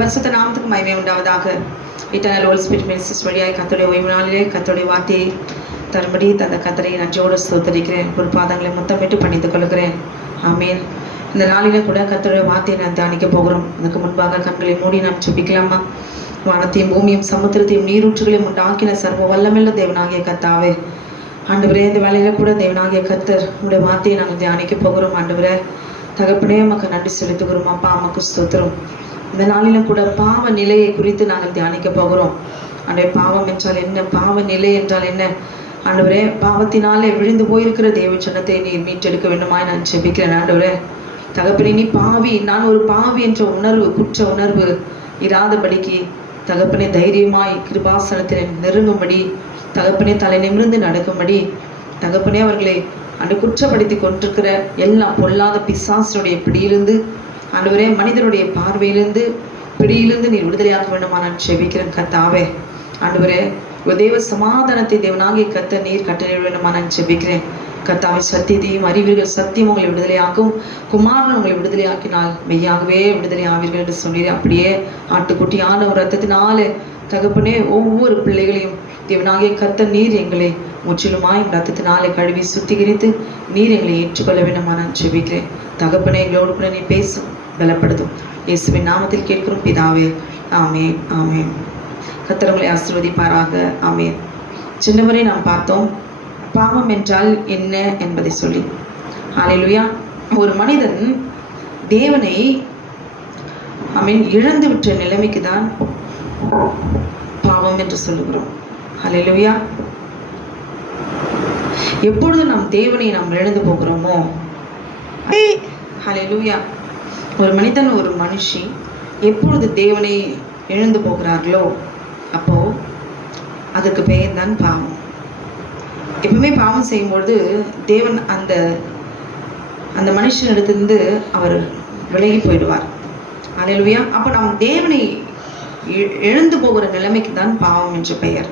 பரிசுத்த நாமத்துக்கு மகிமை உண்டாவதாக. இட்டர்னல் ஹோலி ஸ்பிரிட் மினிஸ்ட்ரிஸ் வழியாய் கர்த்தருடைய ஓய்வு நாளிலே கர்த்தருடைய வார்த்தையை தரும்படி தந்த கர்த்தரை நன்றியோடு ஸ்தோத்திரிக்கிறேன். பொறுப்பாதங்களை முத்தமிட்டு பணிந்து கொள்கிறேன். ஆமீன். இந்த நாளிலே கூட கர்த்தருடைய வார்த்தையை நான் தியானிக்க போகிறோம். அதுக்கு முன்பாக கண்களை மூடி நாம் ஜெபிக்கலாமா? வானத்தையும் பூமியும் சமுத்திரத்தையும் நீரூற்றுகளையும் உண்டாக்கின சர்வ வல்லமையுள்ள தேவனாகிய கர்த்தாவே, ஆண்டவரே, இந்த வேலையில கூட தேவனாகிய கர்த்தர் உடைய வார்த்தையை நாங்கள் தியானிக்க போகிறோம். ஆண்டவரே தகப்பனே, நமக்கு நன்றி செலுத்துகிறோம். அப்பா நமக்கு ஸ்தோத்திரம். இந்த நாளிலும் கூட பாவ நிலையை குறித்து நாங்கள் தியானிக்க போகிறோம். ஆண்டவரே, பாவம் என்றால் என்ன, பாவ நிலை என்றால் என்ன? ஆண்டவரே, பாவத்தினாலே விழுந்து போயிருக்கிற தேவ ஜனத்தை நீர் மீட்டெடுக்க வேண்டுமாய் நான் ஜெபிக்கிறேன். ஆண்டவரே தகப்பனே, நீ பாவி, நான் ஒரு பாவி என்ற உணர்வு, குற்ற உணர்வு இராதபடிக்கு தகப்பனே தைரியமாய் கிருபாசனத்தில் நெருங்கும்படி, தகப்பனே தலை நிமிர்ந்து நடக்கும்படி, தகப்பனே அவர்களை அந்த குற்றப்படுத்தி கொண்டிருக்கிற எல்லா பொல்லாத பிசாசனுடைய பிடியிலிருந்து, ஆண்டவரே மனிதனுடைய பார்வையிலிருந்து பிடியிலிருந்து நீர் விடுதலையாக்க வேண்டுமா நான் ஜெபிக்கிறேன். கர்த்தாவே ஆண்டவரே, தேவ சமாதானத்தை தேவனாகிய கர்த்தர் நீர் கட்டளை வேண்டுமா நான் ஜெபிக்கிறேன். கர்த்தாவே, சத்தியத்தையும் அறிவீர்கள், சத்தியம் உங்களை விடுதலையாக்கும், குமாரன் உங்களை விடுதலையாக்கினால் மெய்யாகவே விடுதலை ஆவீர்கள் என்று சொன்னீர். அப்படியே ஆட்டுக்குட்டியான ஒரு ரத்தத்தினாலே தகப்பனே ஒவ்வொரு பிள்ளைகளையும் தேவனாகிய கர்த்தர் நீர் எங்களை முற்றிலுமாய் ரத்தத்தினாலே கழுவி சுத்திகரித்து நீர் எங்களை ஏற்றுக்கொள்ள வேண்டுமா நான் ஜெபிக்கிறேன். தகப்பனே, எங்களோடு கூட நீ பேசும், பலப்படுத்தும். இயேசுவின் நாமத்தில் கேட்கிறோம் பிதாவே, ஆமேன் ஆமேன். கர்த்தர் உங்களை ஆசீர்வதிப்பாராக. ஆமேன். சின்னவரை நாம் பார்த்தோம் பாவம் என்றால் என்ன என்பதை சொல்லி. ஹல்லேலூயா. ஒரு மனிதன் தேவனை இழந்து விட்ட நிலைமைக்கு தான் பாவம் என்று சொல்லுகிறோம். ஹல்லேலூயா. எப்பொழுது நாம் தேவனை நாம் இழந்து போகிறோமோ, ஹல்லேலூயா, ஒரு மனிதன் ஒரு மனுஷி எப்பொழுது தேவனை இழந்து போகிறார்களோ அப்போ அதுக்கு பெயர் தான் பாவம். எப்பவுமே பாவம் செய்யும்பொழுது தேவன் அந்த அந்த மனுஷனிடத்திலிருந்து அவர் விலகி போயிடுவார். ஹல்லேலூயா. அப்போ நாம் தேவனை இழந்து போகிற நிலைமைக்கு தான் பாவம் என்று பெயர்.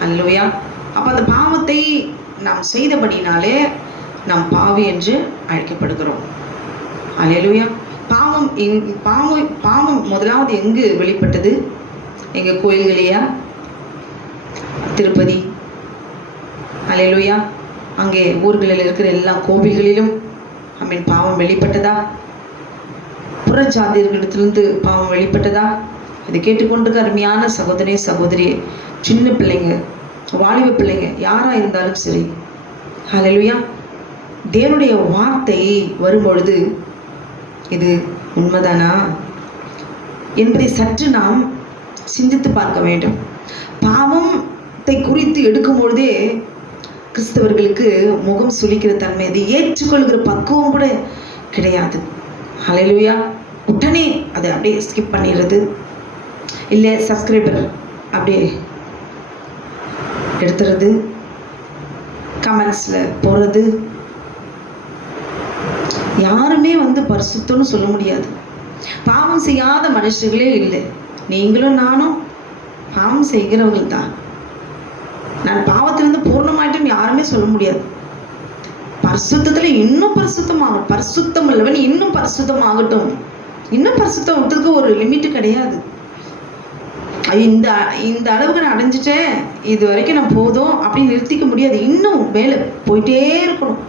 ஹல்லேலூயா. அப்போ அந்த பாவத்தை நாம் செய்தபடினாலே நாம் பாவி என்று அழைக்கப்படுகிறோம். ஹல்லேலூயா. பாவம் முதலாவது எங்கு வெளிப்பட்டது? எங்க கோயில்களையா? திருப்பதி. ஹல்லேலூயா. அங்கே ஊர்களில் இருக்கிற எல்லா கோவில்களிலும் பாவம் வெளிப்பட்டதா? புறஜாதியர்களிடத்திலிருந்து பாவம் வெளிப்பட்டதா? இதை கேட்டுக்கொண்டிருக்க அருமையான சகோதரே சகோதரியே, சின்ன பிள்ளைங்க, வாலிப பிள்ளைங்க, யாரா இருந்தாலும் சரி, ஹல்லேலூயா, தேவனுடைய வார்த்தை வரும்பொழுது இது உண்மைதானா என்பதை சற்று நாம் சிந்தித்து பார்க்க வேண்டும். பாவத்தை குறித்து எடுக்கும் பொழுதே கிறிஸ்தவர்களுக்கு முகம் சுளிக்கிற தன்மை, அதை ஏற்றுக்கொள்கிற பக்குவம் கூட கிடையாது. ஹல்லேலூயா. உடனே அதை அப்படியே ஸ்கிப் பண்ணிடுறது, இல்லை சப்ஸ்கிரைபர் அப்படியே எடுத்துறது, கமெண்ட்ஸில் போகிறது. யாருமே பரிசுத்தம்னு சொல்ல முடியாது. பாவம் செய்யாத மனுஷர்களே இல்லை. நீங்களும் நானும் பாவம் செய்கிறவர்கள் தான். நான் பாவத்திலிருந்து பூர்ணமாயிட்டேன்னு யாருமே சொல்ல முடியாது. பரிசுத்தத்துல இன்னும் பரிசுத்தமாகும். பரிசுத்தம் உள்ளவன் இன்னும் பரிசுத்தமாகட்டும். இன்னும் பரிசுத்தத்துக்கு ஒரு லிமிட் கிடையாது. இந்த அளவுக்கு நான் அடைஞ்சிட்டேன், இது வரைக்கும் நான் போதும் அப்படின்னு நிறுத்திக்க முடியாது. இன்னும் மேலே போயிட்டே இருக்கணும்.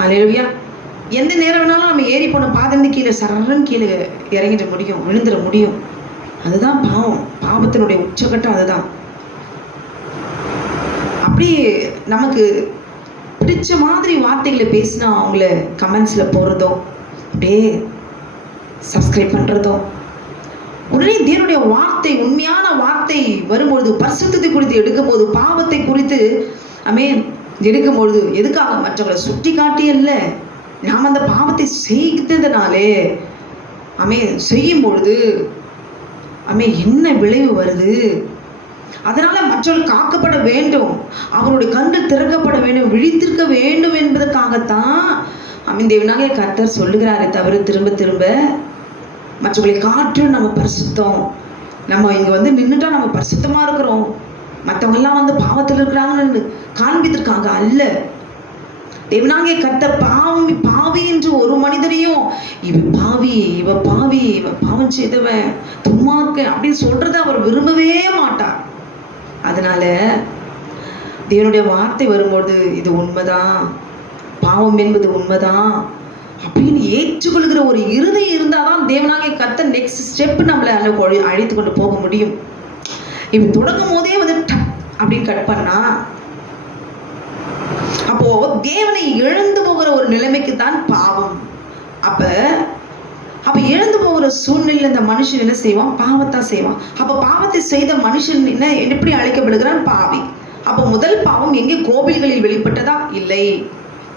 ஹல்லேலூயா. எந்த நேரம் வேணாலும் நம்ம ஏறி போன பாதிலிருந்து கீழே சரன்னு கீழே இறங்கிட முடியும், விழுந்துட முடியும். அதுதான் பாவம். பாவத்தினுடைய உச்சகட்டம் அதுதான். அப்படி நமக்கு பிடிச்ச மாதிரி வார்த்தைகளை பேசினா அவங்கள கமெண்ட்ஸில் போடுறதோ, அப்படியே சப்ஸ்கிரைப் பண்ணுறதோ, உடனே தேவனுடைய வார்த்தை, உண்மையான வார்த்தை வரும்பொழுது, பரிசுத்தத்தை குறித்து எடுக்கும்போது, பாவத்தை குறித்து எடுக்கும்பொழுது, எதுக்காக மற்றவங்களை சுட்டி காட்டியல்ல, நாம் அந்த பாவத்தை செய்ததுனாலே செய்யும் பொழுது என்ன விளைவு வருது, அதனால மற்றவர்கள் காக்கப்பட வேண்டும், அவருடைய கண்கள் திறக்கப்பட வேண்டும், விழித்திருக்க வேண்டும் என்பதற்காகத்தான் தேவனாகிய கர்த்தர் சொல்லுகிறாரே தவிர திரும்ப திரும்ப மற்றவர்களை காற்றும் நம்ம பரிசுத்தம், நம்ம இங்கே நின்றுட்டா நம்ம பரிசுத்தமாக இருக்கிறோம், மற்றவங்கெல்லாம் பாவத்தில் இருக்கிறாங்கன்னு காண்பித்திருக்காங்க அல்ல. தேவனாகிய கர்த்தர் பாவ பாவி என்று ஒரு மனிதரையும் இவ பாவி, இவ பாவி, இவ பாவம் செய்தவன், துன்மார்க்கன் அப்படின்னு சொல்றதை அவர் விரும்பவே மாட்டார். அதனால தேவனுடைய வார்த்தை வரும்போது இது உண்மைதான், பாவம் என்பது உண்மைதான் அப்படின்னு ஏற்றுக்கொள்கிற ஒரு இருதயம் இருந்தாதான் தேவனாகிய கர்த்தர் நெக்ஸ்ட் ஸ்டெப் நம்மளை அழைத்து கொண்டு போக முடியும். இப்ப தொடங்கும் போதே வந்து அப்படின்னு கட் பண்ணா அப்போ தேவனை இழந்து போகிற ஒரு நிலைமைக்கு தான் பாவம். அப்ப இழந்து போகிற சூழ்நிலையில் இந்த மனுஷன் என்ன செய்வான்? பாவத்தான் செய்வான். அப்ப பாவத்தை செய்த மனுஷன் என்ன எப்படி அழைக்கப்படுகிறான்? பாவி. அப்ப முதல் பாவம் எங்கே? கோவில்களில் வெளிப்பட்டதா? இல்லை.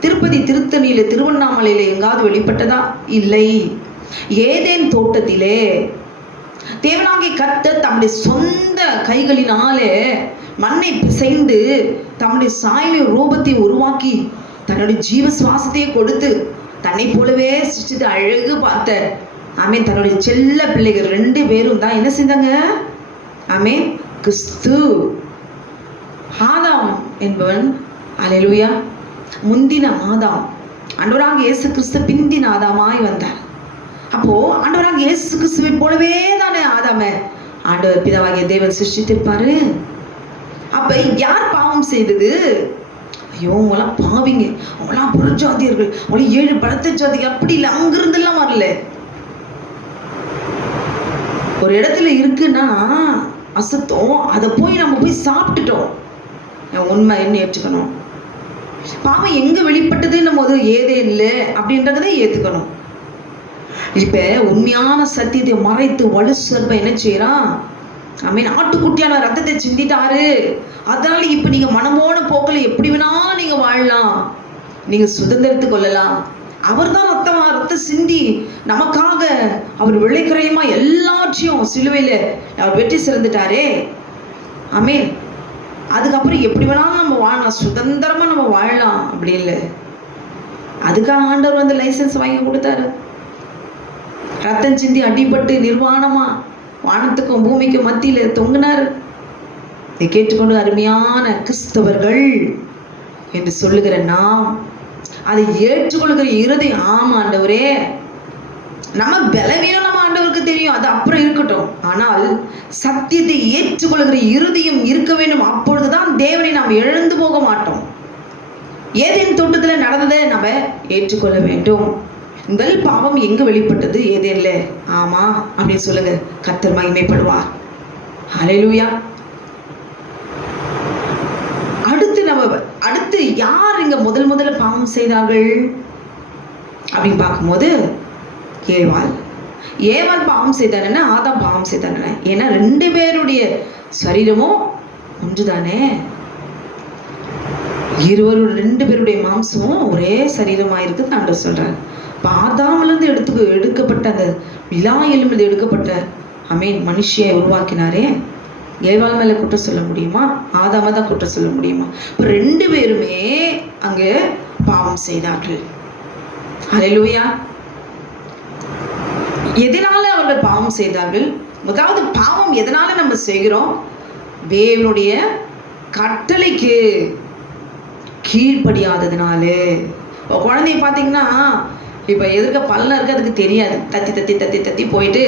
திருப்பதி, திருத்தணியில, திருவண்ணாமலையில எங்காவது வெளிப்பட்டதா? இல்லை. ஏதேன் தோட்டத்திலே தேவனாகிய கர்த்தர் தம்முடைய சொந்த கைகளினாலே மண்ணை பிசைந்து தம்முடைய சாயலின் ரூபத்தை உருவாக்கி தன்னுடைய ஜீவ சுவாசத்தையே கொடுத்து தன்னை போலவே சிருஷ்டித்து அழகு பார்த்த ஆமேன் தன்னுடைய செல்ல பிள்ளைகள் 2 பேரும் தான் என்ன செஞ்சாங்க? ஆமேன் கிறிஸ்து. ஆதாம் என்பவன் அல்லேலூயா முந்தின ஆதாம், ஆண்டவராக இயேசு கிறிஸ்து பிந்தின ஆதாமாய் வந்தார். அப்போ ஆண்டவராக இயேசு கிறிஸ்துவை போலவே தானே ஆதாம ஆண்டவர் பிதாவாகிய தேவன் சிருஷ்டித்திருப்பாரு. அப்ப யார் பாவம் செய்தது? ஐயோ அவங்களாம் பாவிங்க, அவங்களாம் புறஜாதியர்கள், அவங்களாம் 7 பலத்த ஜாதிகள், அப்படி இல்லை. அங்கிருந்து எல்லாம் வரல. ஒரு இடத்துல இருக்குன்னா அசுத்தம், அதை போய் நம்ம போய் சாப்பிட்டுட்டோம், உண்மை என்ன ஏற்றுக்கணும். பாவம் எங்க வெளிப்பட்டதுன்னும் போது ஏதே இல்லை அப்படின்றதை ஏத்துக்கணும். இப்ப உண்மையான சத்தியத்தை மறைத்து வலு சர்ப்பம் என்ன செய்யறான்? ஆமீன் ஆட்டுக்குட்டியான ரத்தத்தை சிந்திட்டாரு. அதனால இப்ப நீங்க மனமோன போக்கில் எப்படி வேணாலும் நீங்க வாழலாம், நீங்க சுதந்திரத்து கொள்ளலாம். அவர் தான் ரத்தம் சிந்தி நமக்காக அவர் வெள்ளைக்கரையுமா எல்லாத்தையும் சிலுவையில அவர் வெற்றி சிறந்துட்டாரே. ஆமீன். அதுக்கப்புறம் எப்படி வேணாலும் நம்ம வாழலாம், சுதந்திரமா நம்ம வாழலாம். அப்படி இல்லை. அதுக்காக ஆண்டவர் வந்து லைசன்ஸ் வாங்கி கொடுத்தாரு. ரத்தம் சிந்தி அடிபட்டு நிர்வாணமா வானத்துக்கும் பூமிக்கும் மத்தியில தொங்கினார். இதை கேட்டுக்கொண்டு அருமையான கிறிஸ்தவர்கள் என்று சொல்லுகிற நாம் அதை ஏற்றுக்கொள்கிற இருதயம், ஆமா ஆண்டவரே நம்ம பலவீனம் நம்ம ஆண்டவருக்கு தெரியும், அது அப்புறம் இருக்கட்டும். ஆனால் சத்தியத்தை ஏற்றுக்கொள்கிற இருதயம் இருக்க வேண்டும். அப்பொழுதுதான் தேவனை நாம் இழந்து போக மாட்டோம். ஏதேன் தோட்டத்துல நடந்ததை நம்ம ஏற்றுக்கொள்ள வேண்டும். முதல் பாவம் எங்க வெளிப்பட்டது? ஏதேன்ல. ஆமா அப்படின்னு சொல்லுங்க, கர்த்தர் மகிமைப்படுவார். ஹல்லேலூயா. அடுத்து யார் இங்க முதல்ல பாவம் செய்தார்கள் அப்படின்னு பார்க்கும்போது ஏவாள் பாவம் செய்தானே, ஆதாம் பாவம் செய்தானே. ஏன்னா 2 பேருடைய சரீரமும் ஒன்றுதானே. 2 பேருடைய மாம்சமும் ஒரே சரீரமா இருக்குன்னு ஆண்டவர் சொல்றாரு. ஆதாமிலிருந்து எடுக்கப்பட்ட அந்த விலா எலும்பிலிருந்து எடுக்கப்பட்ட ஆமீன் மனுஷியை உருவாக்கினாரே. ஏவாள் மேல குற்றம் சொல்ல முடியுமா? ஆதாம தான் குற்றம் சொல்ல முடியுமா? இப்போ 2 பேருமே அங்க பாவம் செய்தார்கள். ஹல்லேலூயா. எதனால அவர்கள் பாவம் செய்தார்கள்? முதலாவது பாவம் எதனால நம்ம செய்கிறோம்? தேவனுடைய கட்டளைக்கு கீழ்ப்படியாததுனால. குழந்தைய பார்த்தீங்கன்னா இப்ப எதிர்க்க பள்ளம் இருக்கு, அதுக்கு தெரியாது. தத்தி போயிட்டு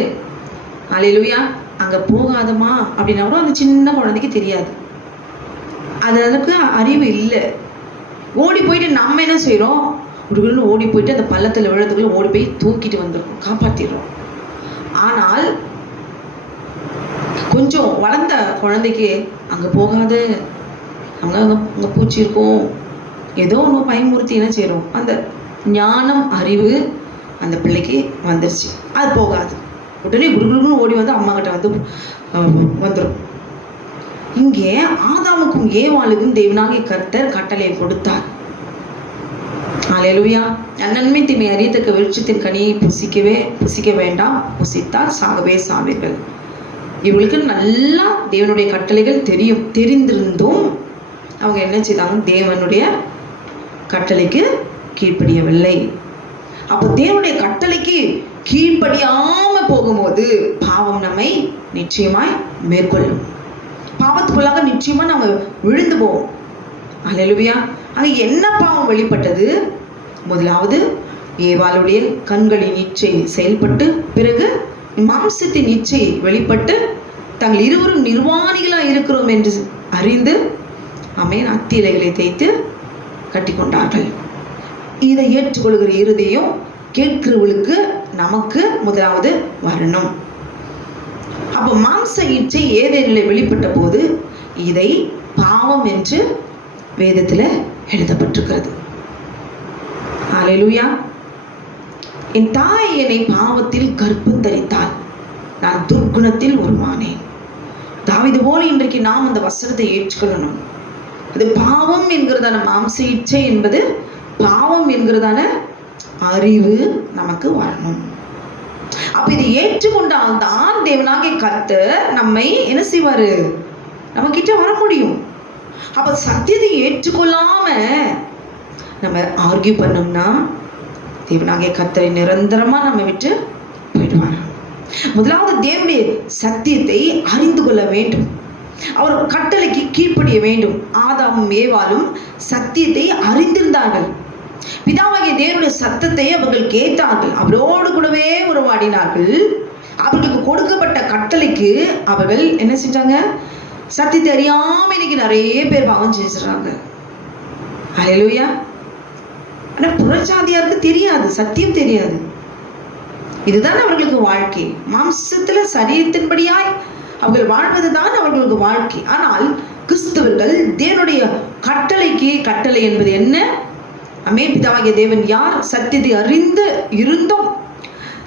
அல்லேலூயா அங்க போகாதமா அப்படின்னா கூட அந்த சின்ன குழந்தைக்கு தெரியாது, அதுக்கு அறிவு இல்லை. ஓடி போயிட்டு நம்ம என்ன செய்யறோம்? உடனே ஓடி போயிட்டு அந்த பள்ளத்துல விழுறதுக்குள்ள ஓடி போய் தூக்கிட்டு வந்துடும், காப்பாத்திடுறோம். ஆனால் கொஞ்சம் வளர்ந்த குழந்தைக்கு அங்க போகாத, அங்க பூச்சி இருக்கும், ஏதோ ஒன்று பயமுறுத்தி என்ன செய்யறோம்? அந்த ஞானம் அறிவு அந்த பிள்ளைக்கு வந்துருச்சு, அது போகாது. உடனே குடுகுடுன்னு ஓடி வந்து அம்மா கிட்ட வந்து வந்துடும். இங்கே ஆதாமுக்கும் ஏவாளுக்கும் தேவனாகிய கர்த்தர் கட்டளை கொடுத்தார். அல்லேலூயா. நன்மை தீமை அறியத்தக்க விருட்சத்தின் கனியை புசிக்க வேண்டாம், புசித்தால் சாகவே சாவீர்கள். இவங்களுக்கு நல்லா தேவனுடைய கட்டளைகள் தெரிந்திருந்தும் அவங்க என்ன செய்தாங்க? தேவனுடைய கட்டளைக்கு கீழ்ப்படியவில்லை. அப்போ தேவனுடைய கட்டளைக்கு கீழ்ப்படியாம போகும்போது பாவம் நம்மை நிச்சயமாய் மேற்கொள்ளும். பாவத்துக்குள்ளாக நிச்சயமா நம்ம விழுந்து போவோம். அல்லேலூயா. அங்க என்ன பாவம் வெளிப்பட்டது? முதலாவது ஏவாளுடைய கண்களின் இச்சை செயல்பட்டு பிறகு மாம்சத்தின் இச்சை வெளிப்பட்டு தாங்கள் இருவரும் நிர்வாணிகளாக இருக்கிறோம் என்று அறிந்து ஆமென் அத்திலைகளை தேய்த்து கட்டி கொண்டார்கள். இதை ஏற்றுக்கொள்கிற இருதயம் கேட்கிறவளுக்கு நமக்கு முதலாவது வரணும். அப்போ மாம்ச இச்சை ஏதேனிலே வெளிப்பட்ட போது இதை பாவம் என்று வேதத்தில் எழுதப்பட்டிருக்கிறது. ஹல்லேலூயா. என் தாய் என்னை பாவத்தில் கர்ப்பம் தரித்தாள், நான் துர்க்குணத்தில் உருவானேன். தாவீது போல இன்றைக்கு நாம் அந்த வசனத்தை ஏற்றுக்கொள்ளணும். அது பாவம் என்கிறதான மாம்ச இச்சை என்பது பாவம் என்கிறதான அறிவு நமக்கு வரணும். அப்ப இதை ஏற்றுக்கொண்டால்தான் தேவனாகிய கர்த்தர் நம்மை என்ன செய்வாரு, நம்ம கிட்ட வர முடியும். அப்ப சத்தியத்தை ஏற்றுக்கொள்ளாம நம்ம ஆர்கியூ பண்ணோம்னா தேவனாகிய கர்த்தரை நிரந்தரமா நம்ம விட்டு போயிடுவாங்க. முதலாவது தேவனுடைய சத்தியத்தை அறிந்து கொள்ள வேண்டும். அவர் கட்டளைக்கு கீழ்ப்படிய வேண்டும். ஆதாமும் ஏவாளும் சத்தியத்தை அறிந்திருந்தார்கள். பிதாவாகிய தேவனுடைய சத்தத்தை அவர்கள் கேட்டார்கள், அவரோடு கூடவே உறவாடினார்கள். அவர்களுக்கு கொடுக்கப்பட்ட கட்டளைக்கு அவர்கள் என்ன செஞ்சாங்க, சத்தியத்தை அறியாம இன்னைக்கு நிறைய பேர் பாவம் செஞ்சுறாங்க. ஹல்லேலூயா. ஆனா புறஜாதியாருக்கு தெரியாது, சத்தியம் தெரியாது. இதுதான் அவர்களுக்கு வாழ்க்கை. மாம்சத்துல சரீரத்தின்படியாய் அவர்கள் வாழ்வதுதான் அவர்களுக்கு வாழ்க்கை. ஆனால் கிறிஸ்தவர்கள் தேவனுடைய கட்டளைக்கு, கட்டளை என்பது என்ன, ஆமென், பிதாவாகிய தேவன் யார், சத்தியத்தை அறிந்து இருந்தும்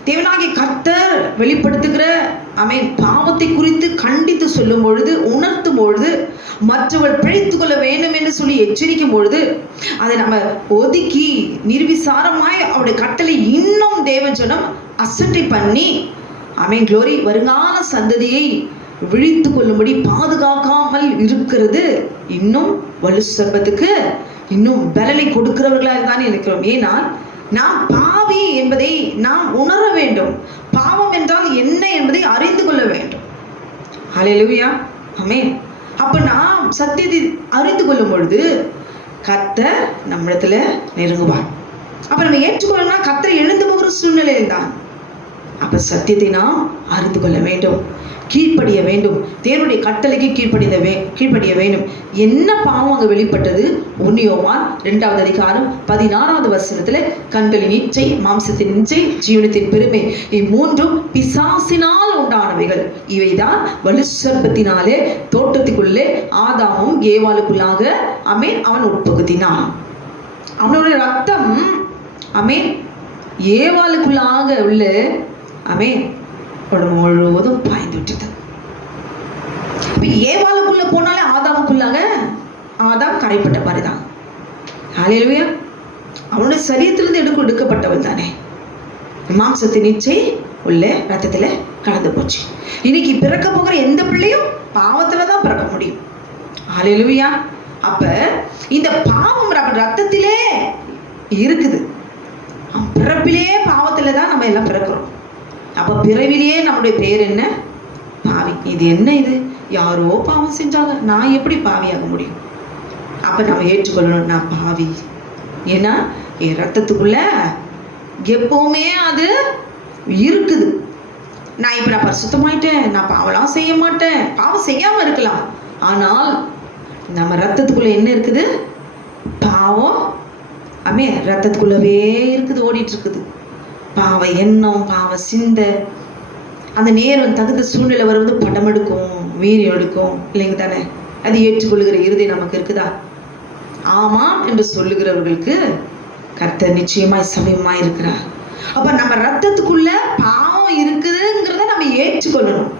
தேவனாகிய கர்த்தர் வெளிப்படுத்துகிற ஆமென் பாவத்தை குறித்து கண்டித்து சொல்லும் பொழுது, உணர்த்தும் பொழுது, மற்றவர்கள் பிழைத்துக் கொள்ள வேண்டும் என்று சொல்லி எச்சரிக்கும் பொழுது அதை நம்ம ஒதுக்கி நிர்விசாரமாய் அவருடைய கட்டளை இன்னும் தேவஜனம் அசட்டை பண்ணி ஆமென் க்ளோரி வருங்கால சந்ததியை விழித்து கொள்ளும்படி பாதுகாக்காமல் இருக்கிறது இன்னும் வலு சர்பத்துக்கு இன்னும் பலனை கொடுக்கிறவர்களாக தான் இருக்கிறோம். ஏனால் நாம் பாவி என்பதை நாம் உணர வேண்டும். பாவம் என்றால் என்ன என்பதை அறிந்து கொள்ள வேண்டும். ஹல்லேலூயா. ஆமென். அப்ப நாம் சத்தியத்தை அறிந்து கொள்ளும் பொழுது கர்த்தர் நம்மிடத்துல நெருங்குவார். அப்ப நம்ம ஏற்றுக்கொள்ளணும்னா கர்த்தர் எழுந்து போகிற சூழ்நிலையில் தான். அப்ப சத்தியத்தை நாம் அறிந்து கொள்ள வேண்டும், கீழ்ப்படிய வேண்டும். தேவனுடைய கட்டளைக்கு கீழ்ப்படிய வேண்டும். என்ன பாவம் அங்கு வெளிப்பட்டது? 1 யோவான் 2வது அதிகாரம் 16வது வசனத்துல கண்களின் இச்சை, மாம்சத்தின் இச்சை, ஜீவனத்தின் பெருமை, இம்மூன்றும் பிசாசினால் உண்டானவைகள். இவைதான் வலு சர்ப்பத்தினாலே தோட்டத்துக்குள்ளே ஆதாமும் ஏவாளுக்குள்ளாக ஆமென் அவன் உட்புகுத்தினான். அவனுடைய ரத்தம் ஆமென் ஏவாளுக்குள்ளாக உள்ள ஆமென் உடம்பு முழுவதும் பாய்ந்து விட்டது. ஏவாளுக்குள்ள போனாலே ஆதாமுக்குள்ளாக ஆதாம் கரைப்பட்ட மாதிரிதான். ஹல்லேலூயா. அவனுடைய சரீரத்திலிருந்து எடுக்கப்பட்டவள் தானே. மாம்சத்தின் இச்சை உள்ள ரத்தத்துல கலந்து போச்சு. இன்னைக்கு பிறக்க போகிற எந்த பிள்ளையும் பாவத்துலதான் பிறக்க முடியும். ஹல்லேலூயா. அப்ப இந்த பாவம் ரத்தத்திலே இருக்குது. பிறப்பிலே பாவத்துல தான் நம்ம எல்லாம் பிறக்கிறோம். அப்ப பிறவிலேயே நம்முடைய பேர் என்ன? பாவி. இது என்ன, இது யாரோ பாவம் செஞ்சாங்க, நான் எப்படி பாவியாக முடியும்? அப்ப நம்ம ஏற்றுக்கொள்ளணும், நான் பாவி. ஏன்னா என் ரத்தத்துக்குள்ள எப்பவுமே அது இருக்குது. நான் பரிசுத்தமாயிட்டேன், நான் பாவம்லாம் செய்ய மாட்டேன். பாவம் செய்யாம இருக்கலாம், ஆனால் நம்ம ரத்தத்துக்குள்ள என்ன இருக்குது? பாவம் ஆமென் ரத்தத்துக்குள்ளவே இருக்குது, ஓடிட்டு இருக்குது. பாவ எண்ணம், பாவ சிந்தை, அந்த நேரம் தகுந்த சூழ்நிலை வருவது படம் எடுக்கும், வீரியம் எடுக்கும், இல்லைங்க தானே? அது ஏற்றுக்கொள்ளுகிற இருதயம் நமக்கு இருக்குதா? ஆமாம் என்று சொல்லுகிறவர்களுக்கு கர்த்தர் நிச்சயமாய் சமயமாய் இருக்கிறார். அப்ப நம்ம ரத்தத்துக்குள்ள பாவம் இருக்குதுங்கிறத நம்ம ஏற்றுக்கொள்ளணும்.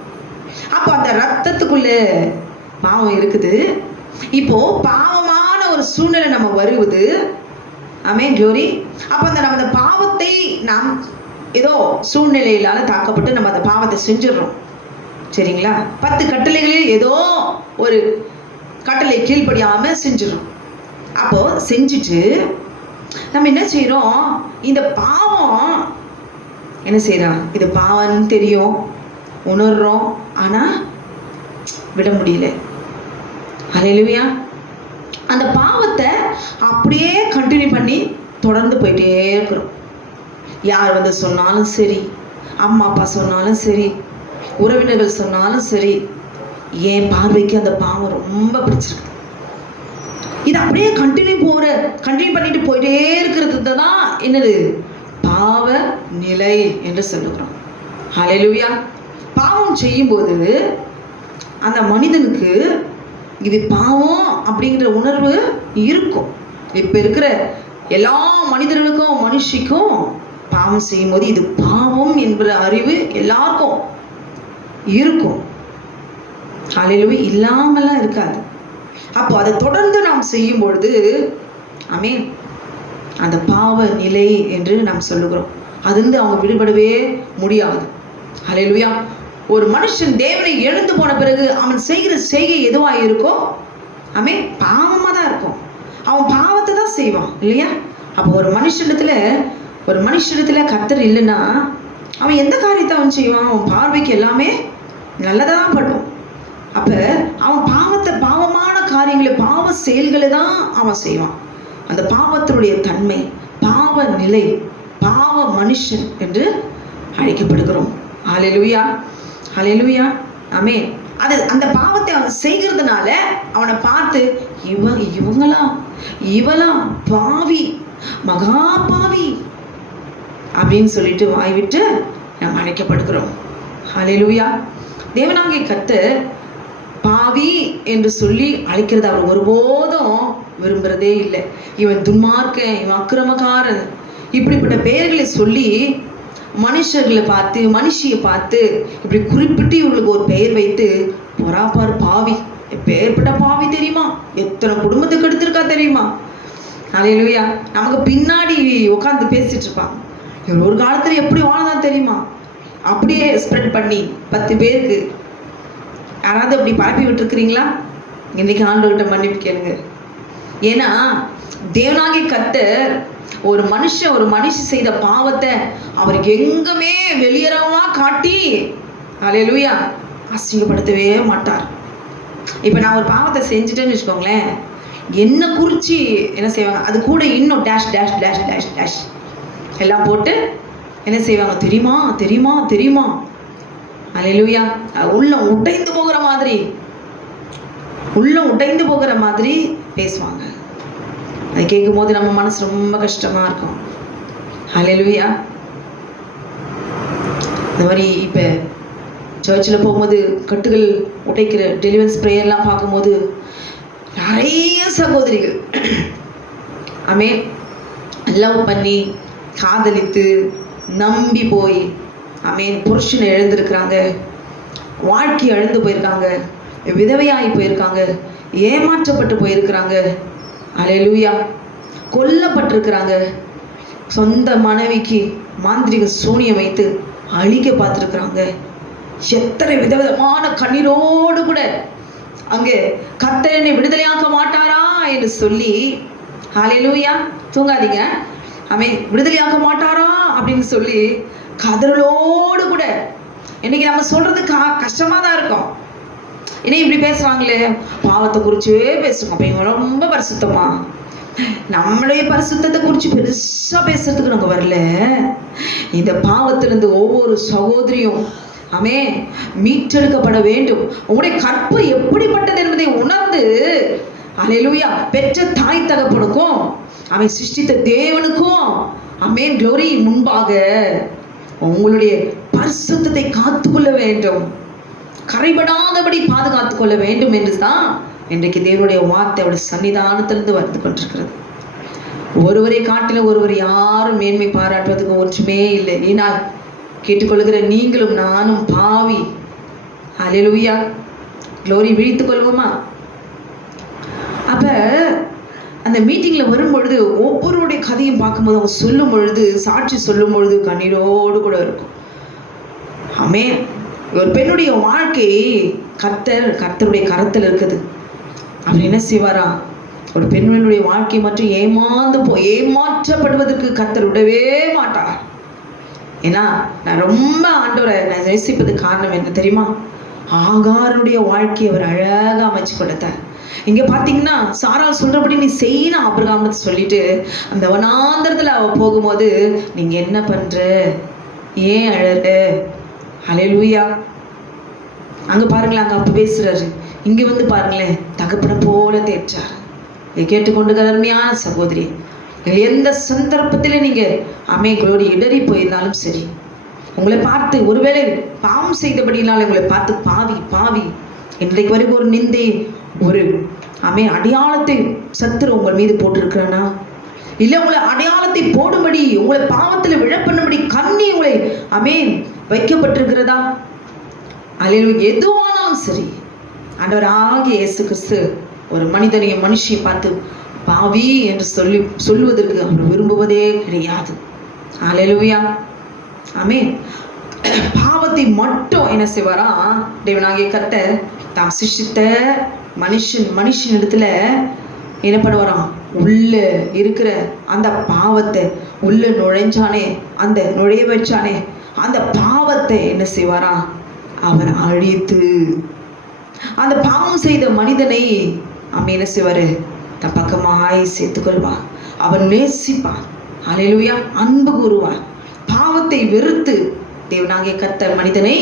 அப்போ அந்த ரத்தத்துக்குள்ள பாவம் இருக்குது. இப்போ பாவமான ஒரு சூழ்நிலை நம்ம வருவது ஆமென் க்ளோரி. அப்ப நம்ம அந்த பாவத்தை நாம் ஏதோ சூழ்நிலையிலால தாக்கப்பட்டு நம்ம அந்த பாவத்தை செஞ்சிடறோம், சரிங்களா? 10 கட்டளைகளில் ஏதோ ஒரு கட்டளை கீழ்ப்படியாம செஞ்சிடறோம். அப்போ செஞ்சுட்டு நம்ம என்ன செய்யறோம்? இந்த பாவம் என்ன செய்யறோம்? இது பாவம்னு தெரியும், உணர்றோம், ஆனா விட முடியல. ஹல்லேலூயா. அந்த பாவத்தை அப்படியே கண்டினியூ பண்ணி தொடர்ந்து போயிட்டே இருக்கிறோம். யார் வந்து சொன்னாலும் சரி, அம்மா அப்பா சொன்னாலும் சரி, உறவினர்கள் சொன்னாலும் சரி, என் பார்வைக்கு அந்த பாவம் ரொம்ப பிடிச்சிருக்கு. இது அப்படியே கண்டினியூ பண்ணிட்டு போயிட்டே இருக்கிறது தான் என்னது? பாவ நிலை என்று சொல்லுகிறோம். ஹல்லேலூயா. பாவம் செய்யும்போது அந்த மனிதனுக்கு இது பாவம் அப்படிங்கிற உணர்வு இருக்கும். இப்ப இருக்கிற எல்லா மனிதர்களுக்கும் மனுஷிக்கும் பாவம் செய்யும் போது இது பாவம் என்கிற அறிவு எல்லாருக்கும் இருக்கும். ஹல்லேலூயா. இல்லாமலாம் இருக்காது. அப்போ அதை தொடர்ந்து நாம் செய்யும் பொழுது ஆமென், அந்த பாவ நிலை என்று நாம் சொல்லுகிறோம். அதிலிருந்து அவங்க விடுபடவே முடியாது. ஹல்லேலூயா. ஒரு மனுஷன் தேவனை எழுந்து போன பிறகு அவன் செய்கிற செய்கை எதுவா இருக்கும்? ஆமென், பாவமா தான் இருக்கும். அவன் பாவத்தை தான் செய்வான் இல்லையா? அப்போ ஒரு மனுஷனிடத்துல கர்த்தர் இல்லைன்னா அவன் எந்த காரியத்தை அவன் செய்வான்? அவன் பார்வைக்கு எல்லாமே நல்லதா தான் பண்ணும். அப்ப அவன் பாவமான காரியங்களை, பாவ செயல்களை தான் அவன் செய்வான். அந்த பாவத்தினுடைய தன்மை, பாவ நிலை, பாவ மனுஷன் என்று அழைக்கப்படுகிறோம். ஹல்லேலூயா, ஹல்லேலூயா, ஆமென். அந்த பாவத்தை அவன் செய்கிறதுனால அவனை பார்த்து இவளாம் பாவி, மகா பாவி அப்படின்னு சொல்லிட்டு வாய்விட்டு நாம் அழைக்கப்படுகிறோம். ஹல்லேலூயா. தேவனாகிய கர்த்தர் பாவி என்று சொல்லி அழைக்கிறது அவர் ஒருபோதும் விரும்புறதே இல்லை. இவன் துன்மார்க்கன், இவன் அக்கிரமக்காரன், இப்படிப்பட்ட பெயர்களை சொல்லி மனுஷர்களை பார்த்து, மனுஷியை பார்த்து இப்படி குறிப்பிட்டு இவங்களுக்கு ஒரு பெயர் வைத்து பொறாப்பார் பாவி, எப்பேற்பட்ட பாவி தெரியுமா, எத்தனை குடும்பத்துக்கு எடுத்திருக்கா தெரியுமா. ஹல்லேலூயா. நமக்கு பின்னாடி உட்காந்து பேசிட்டு இருப்பாங்க, இவன் ஒரு காலத்துல எப்படி வாழ்ந்தான் தெரியுமா, அப்படியே ஸ்ப்ரெட் பண்ணி 10 பேருக்கு. யாராவது அப்படி பரப்பி விட்டுருக்கிறீங்களா? இன்னைக்கு ஆண்டவர்கிட்ட மன்னிப்பு கேளுங்க. ஏன்னா தேவனாகிய கர்த்தர் ஒரு மனுஷி செய்த பாவத்தை அவர் எங்குமே வெளியரவா காட்டி ஹல்லேலூயா அசிங்கப்படுத்தவே மாட்டார். இப்ப நான் ஒரு பாவத்தை செஞ்சுட்டேன்னு வச்சுக்கோங்களேன், என்ன குறிச்சு என்ன செய்வாங்க, அது கூட இன்னும் dash dash dash dash dash எல்லாம் போட்டு என்ன செய்வாங்க தெரியுமா தெரியுமா தெரியுமா. ஹல்லேலூயா. உள்ளம் உடைந்து போகிற மாதிரி பேசுவாங்க. அதை கேட்கும் போது நம்ம மனசு ரொம்ப கஷ்டமா இருக்கும். ஹல்லேலூயா. இந்த மாதிரி இப்போ சர்ச்சில் போகும்போது கட்டுகள் உடைக்கிற டெலிவரன்ஸ் ப்ரேயர்லாம் பார்க்கும்போது நிறைய சகோதரிகள் ஆமென் லவ் பண்ணி காதலித்து நம்பி போய் ஆமென் புருஷனை இழந்திருக்கிறாங்க, வாழ்க்கை இழந்து போயிருக்காங்க, விதவையாகி போயிருக்காங்க, ஏமாற்றப்பட்டு போயிருக்கிறாங்க. ஹல்லேலூயா. கொல்லப்பட்டிருக்கிறாங்க. சொந்த மனைவிக்கு மாந்திரிக சூனியம் வைத்து அழிக்க பார்த்துருக்குறாங்க. எத்தனை விதவிதமான கண்ணீரோடு கூட அங்கே கர்த்தர் என்னை விடுதலையாக்க மாட்டாரா என்று சொல்லி ஹல்லேலூயா தூங்காதீங்க ஆமென் விடுதலையாக்க மாட்டாரா அப்படின்னு சொல்லி கதறலோடு கூட இன்னைக்கு நம்ம சொல்றது கஷ்டமா தான் இருக்கும். என்ன இப்படி பேசுறாங்களே, பாவத்தை குறிச்சே பேசுவோம். அப்ப இவங்க ரொம்ப பரிசுத்தமா, நம்மளுடைய பரிசுத்தத்தை குறித்து பெருசா பேசுறதுக்கு நாங்க வரல. இந்த பாவத்திலிருந்து ஒவ்வொரு சகோதரியும் ஆமென் மீட்டெடுக்கப்பட வேண்டும். உங்களுடைய கற்பு எப்படிப்பட்டது என்பதை உணர்ந்து ஹல்லேலூயா பெற்ற தாய் தகப்பனுக்கும் அவன் சிருஷ்டித்த தேவனுக்கும் ஆமென் க்ளோரி முன்பாக உங்களுடைய பரிசுத்தத்தை காத்துக்கொள்ள வேண்டும், கரைபடாதபடி பாதுகாத்துக் கொள்ள வேண்டும் என்றுதான் இன்றைக்கு தேவனுடைய வார்த்தை அவருடைய சன்னிதானத்திலிருந்து வந்து கொண்டிருக்கிறது. ஒருவரை காட்டிலும் ஒருவர் யாரும் மேன்மை பாராட்டுவதுக்கு ஒன்றுமே இல்லை. ஏனால் கேட்டுக்கொள்கிற நீங்களும் நானும் பாவி. ஹல்லேலூயா க்ளோரி விழித்துக் கொள்வோமா? அப்ப அந்த மீட்டிங்ல வரும்பொழுது ஒவ்வொருடைய கதையும் பார்க்கும்போது அவங்க சொல்லும் பொழுது, சாட்சி சொல்லும் பொழுது கண்ணீரோடு கூட இருக்கும். ஆமென். ஒரு பெண்ணுடைய வாழ்க்கை கர்த்தருடைய கரத்தில் இருக்குது. அவர் என்ன செய்வாரா, ஒரு பெண்ணுடைய வாழ்க்கை மற்றும் ஏமாற்றப்படுவதற்கு கர்த்தர் விடவே மாட்டார். ஏன்னா நான் ரொம்ப ஆண்டவரை நான் நேசிப்பதுக்கு காரணம் என்ன தெரியுமா, ஆகாருடைய வாழ்க்கையை அவர் அழகாக அமைச்சு கொடுத்தார். இங்க பாத்தீங்கன்னா சாராள் சொல்றபடி நீ செய்யணும் ஆபிரகாம்னு சொல்லிட்டு அந்த வனாந்தரத்துல அவ போகும்போது நீங்க என்ன பண்ற, ஏன் அழற? ஹல்லேலூயா. அங்க பாருங்களேன், அங்க அப்ப பேசுறாரு, இங்க வந்து பாருங்களேன் தகப்பனை போல தேய்ச்சார். இதை கேட்டுக்கொண்டு அருமையான சகோதரி, எந்த சந்தர்ப்பத்தில நீங்க குளோரி இடறி போயிருந்தாலும் சரி, உங்களை பார்த்து ஒருவேளை பாவம் செய்தபடினால உங்களை பார்த்து பாவி பாவி இன்றைக்கு வரைக்கும் ஒரு நிந்தை, ஒரு அடையாளத்தை சத்துரு உங்கள் மீது போட்டிருக்கிறனா, இல்லை உங்களை அடையாளத்தை போடும்படி உங்களை பாவத்தில் விழ பண்ணும்படி கண்ணி உங்களை வைக்கப்பட்டிருக்கிறதா? அல்லேலூயா. எதுவானாலும் சரி, ஆண்டவர் ஆகிய இயேசு கிறிஸ்து ஒரு மனிதனையும் மனுஷியை பார்த்து பாவி என்று சொல்லுவதற்கு அவர் விரும்புவதே கிடையாது. அல்லேலூயா. ஆமென். பாவத்தை மட்டும் என்ன செய்வாரா தேவனாகிய கர்த்தர் தாம் சிருஷ்டித்த மனுஷன் இடத்துல என்ன பண்ணுவாராம், உள்ள இருக்கிற அந்த பாவத்தை உள்ள நுழைஞ்சானே, அந்த நுழைய வச்சானே, அந்த பாவத்தை என்ன செய்வாரா அவர் அழித்து அந்த பாவம் செய்த மனிதனை என்ன செய்வாரு தன் பக்கமாய் சேர்த்துக்கொள்வார். அவர் நேசிப்பார். அல்லேலூயா. அன்பு கூறுவார். பாவத்தை வெறுத்து தேவனாகிய கர்த்தர் மனிதனை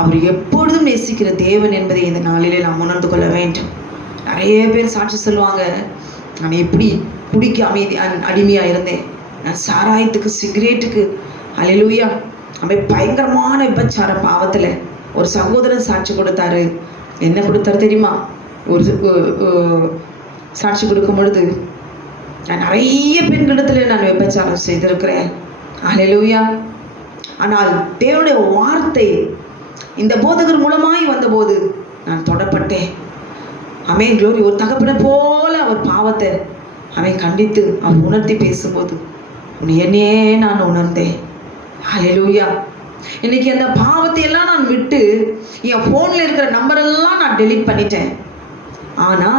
அவர் எப்பொழுதும் நேசிக்கிற தேவன் என்பதை இந்த நாளிலே நாம் உணர்ந்து கொள்ள வேண்டும். நிறைய பேர் சாட்சி சொல்லுவாங்க, நான் எப்படி குடிக்க அடிமையா இருந்தேன், நான் சாராயத்துக்கு சிகரெட்டுக்கு அல்லேலூயா பயங்கரமான விபச்சார பாவத்துல ஒரு சகோதரன் சாட்சி கொடுத்தாரு. என்ன கொடுத்தாரு தெரியுமா? ஒரு சாட்சி கொடுக்கும் பொழுது, நான் நிறைய பெண்களிடத்துல நான் விபச்சாரம் செய்திருக்கிறேன். அல்லேலூயா. ஆனால் தேவனுடைய வார்த்தை இந்த போதகர் மூலமாய் வந்தபோது நான் தொடப்பட்டேன். குளோரி. ஒரு தகப்பனை போல அவர் பாவத்தை கண்டித்து அவர் உணர்த்தி பேசும்போது என்னையே நான் உணர்ந்தேன். அல்லேலூயா. இன்னைக்கு அந்த பாவத்தை எல்லாம் நான் விட்டு என் போன்ல இருக்கிற நம்பரெல்லாம் நான் டெலீட் பண்ணிட்டேன். ஆனா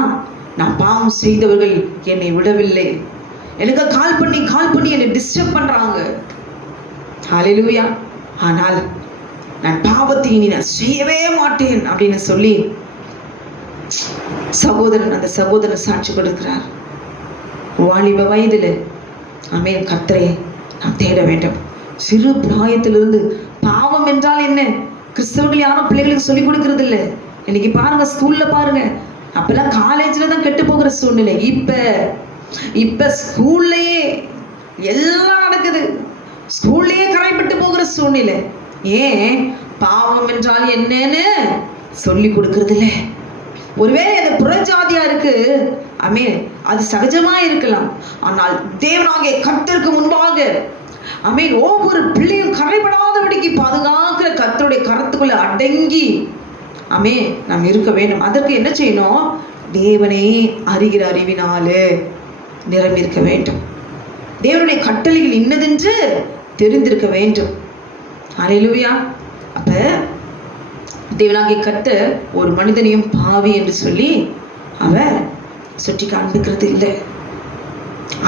நான் பாவம் செய்தவர்கள் என்னை விடவில்லை. எனக்கு கால் பண்ணி என்னை டிஸ்டர்ப் பண்றாங்க. ஹல்லேலூயா. ஆனால் நான் பாவத்தை இனி நான் செய்யவே மாட்டேன் அப்படின்னு சொல்லி அந்த சகோதரன் சாட்சி கொடுக்கிறார். வாலிப வயதுல கர்த்தரை நாம் தேட வேண்டும். சிறு பிராயத்திலிருந்து பாவம் என்றால் என்ன கிறிஸ்தவர்கள் யாரும் பிள்ளைகளுக்கு சொல்லிக் கொடுக்கறது இல்லை. இன்னைக்கு பாருங்க, ஸ்கூல்ல பாருங்க, அப்பெல்லாம் காலேஜ்ல தான் கெட்டு போகிற சூழ்நிலை. இப்ப ஸ்கூல்லையே எல்லாம் நடக்குது. ஸ்கூல்லையே கரைப்பட்டு போகிற சூழ்நிலை. ஏன்? பாவம் என்றால் என்னன்னு சொல்லி கொடுக்கறது இல்லை. ஒருவேளை அது புறஜாதியா இருக்கு, அது சகஜமா இருக்கலாம். ஆனால் தேவனாகிய கர்த்தருக்கு முன்பாக ஒவ்வொரு பிள்ளையும் கரைபடாதபடிக்கு பாதுகாக்கிற கர்த்தருடைய கரத்துக்குள்ள அடங்கி நாம் இருக்க வேண்டும். அதற்கு என்ன செய்யணும்? தேவனை அறிகிற அறிவினாலே நிரம்பியிருக்க வேண்டும். தேவனுடைய கட்டளைகள் இன்னதென்று தெரிந்திருக்க வேண்டும். அல்லேலூயா. அப்ப தேவனாகிய கர்த்தர் ஒரு மனிதனையும் பாவி என்று சொல்லி அவர் சுட்டி காண்பிக்கிறது இல்லை.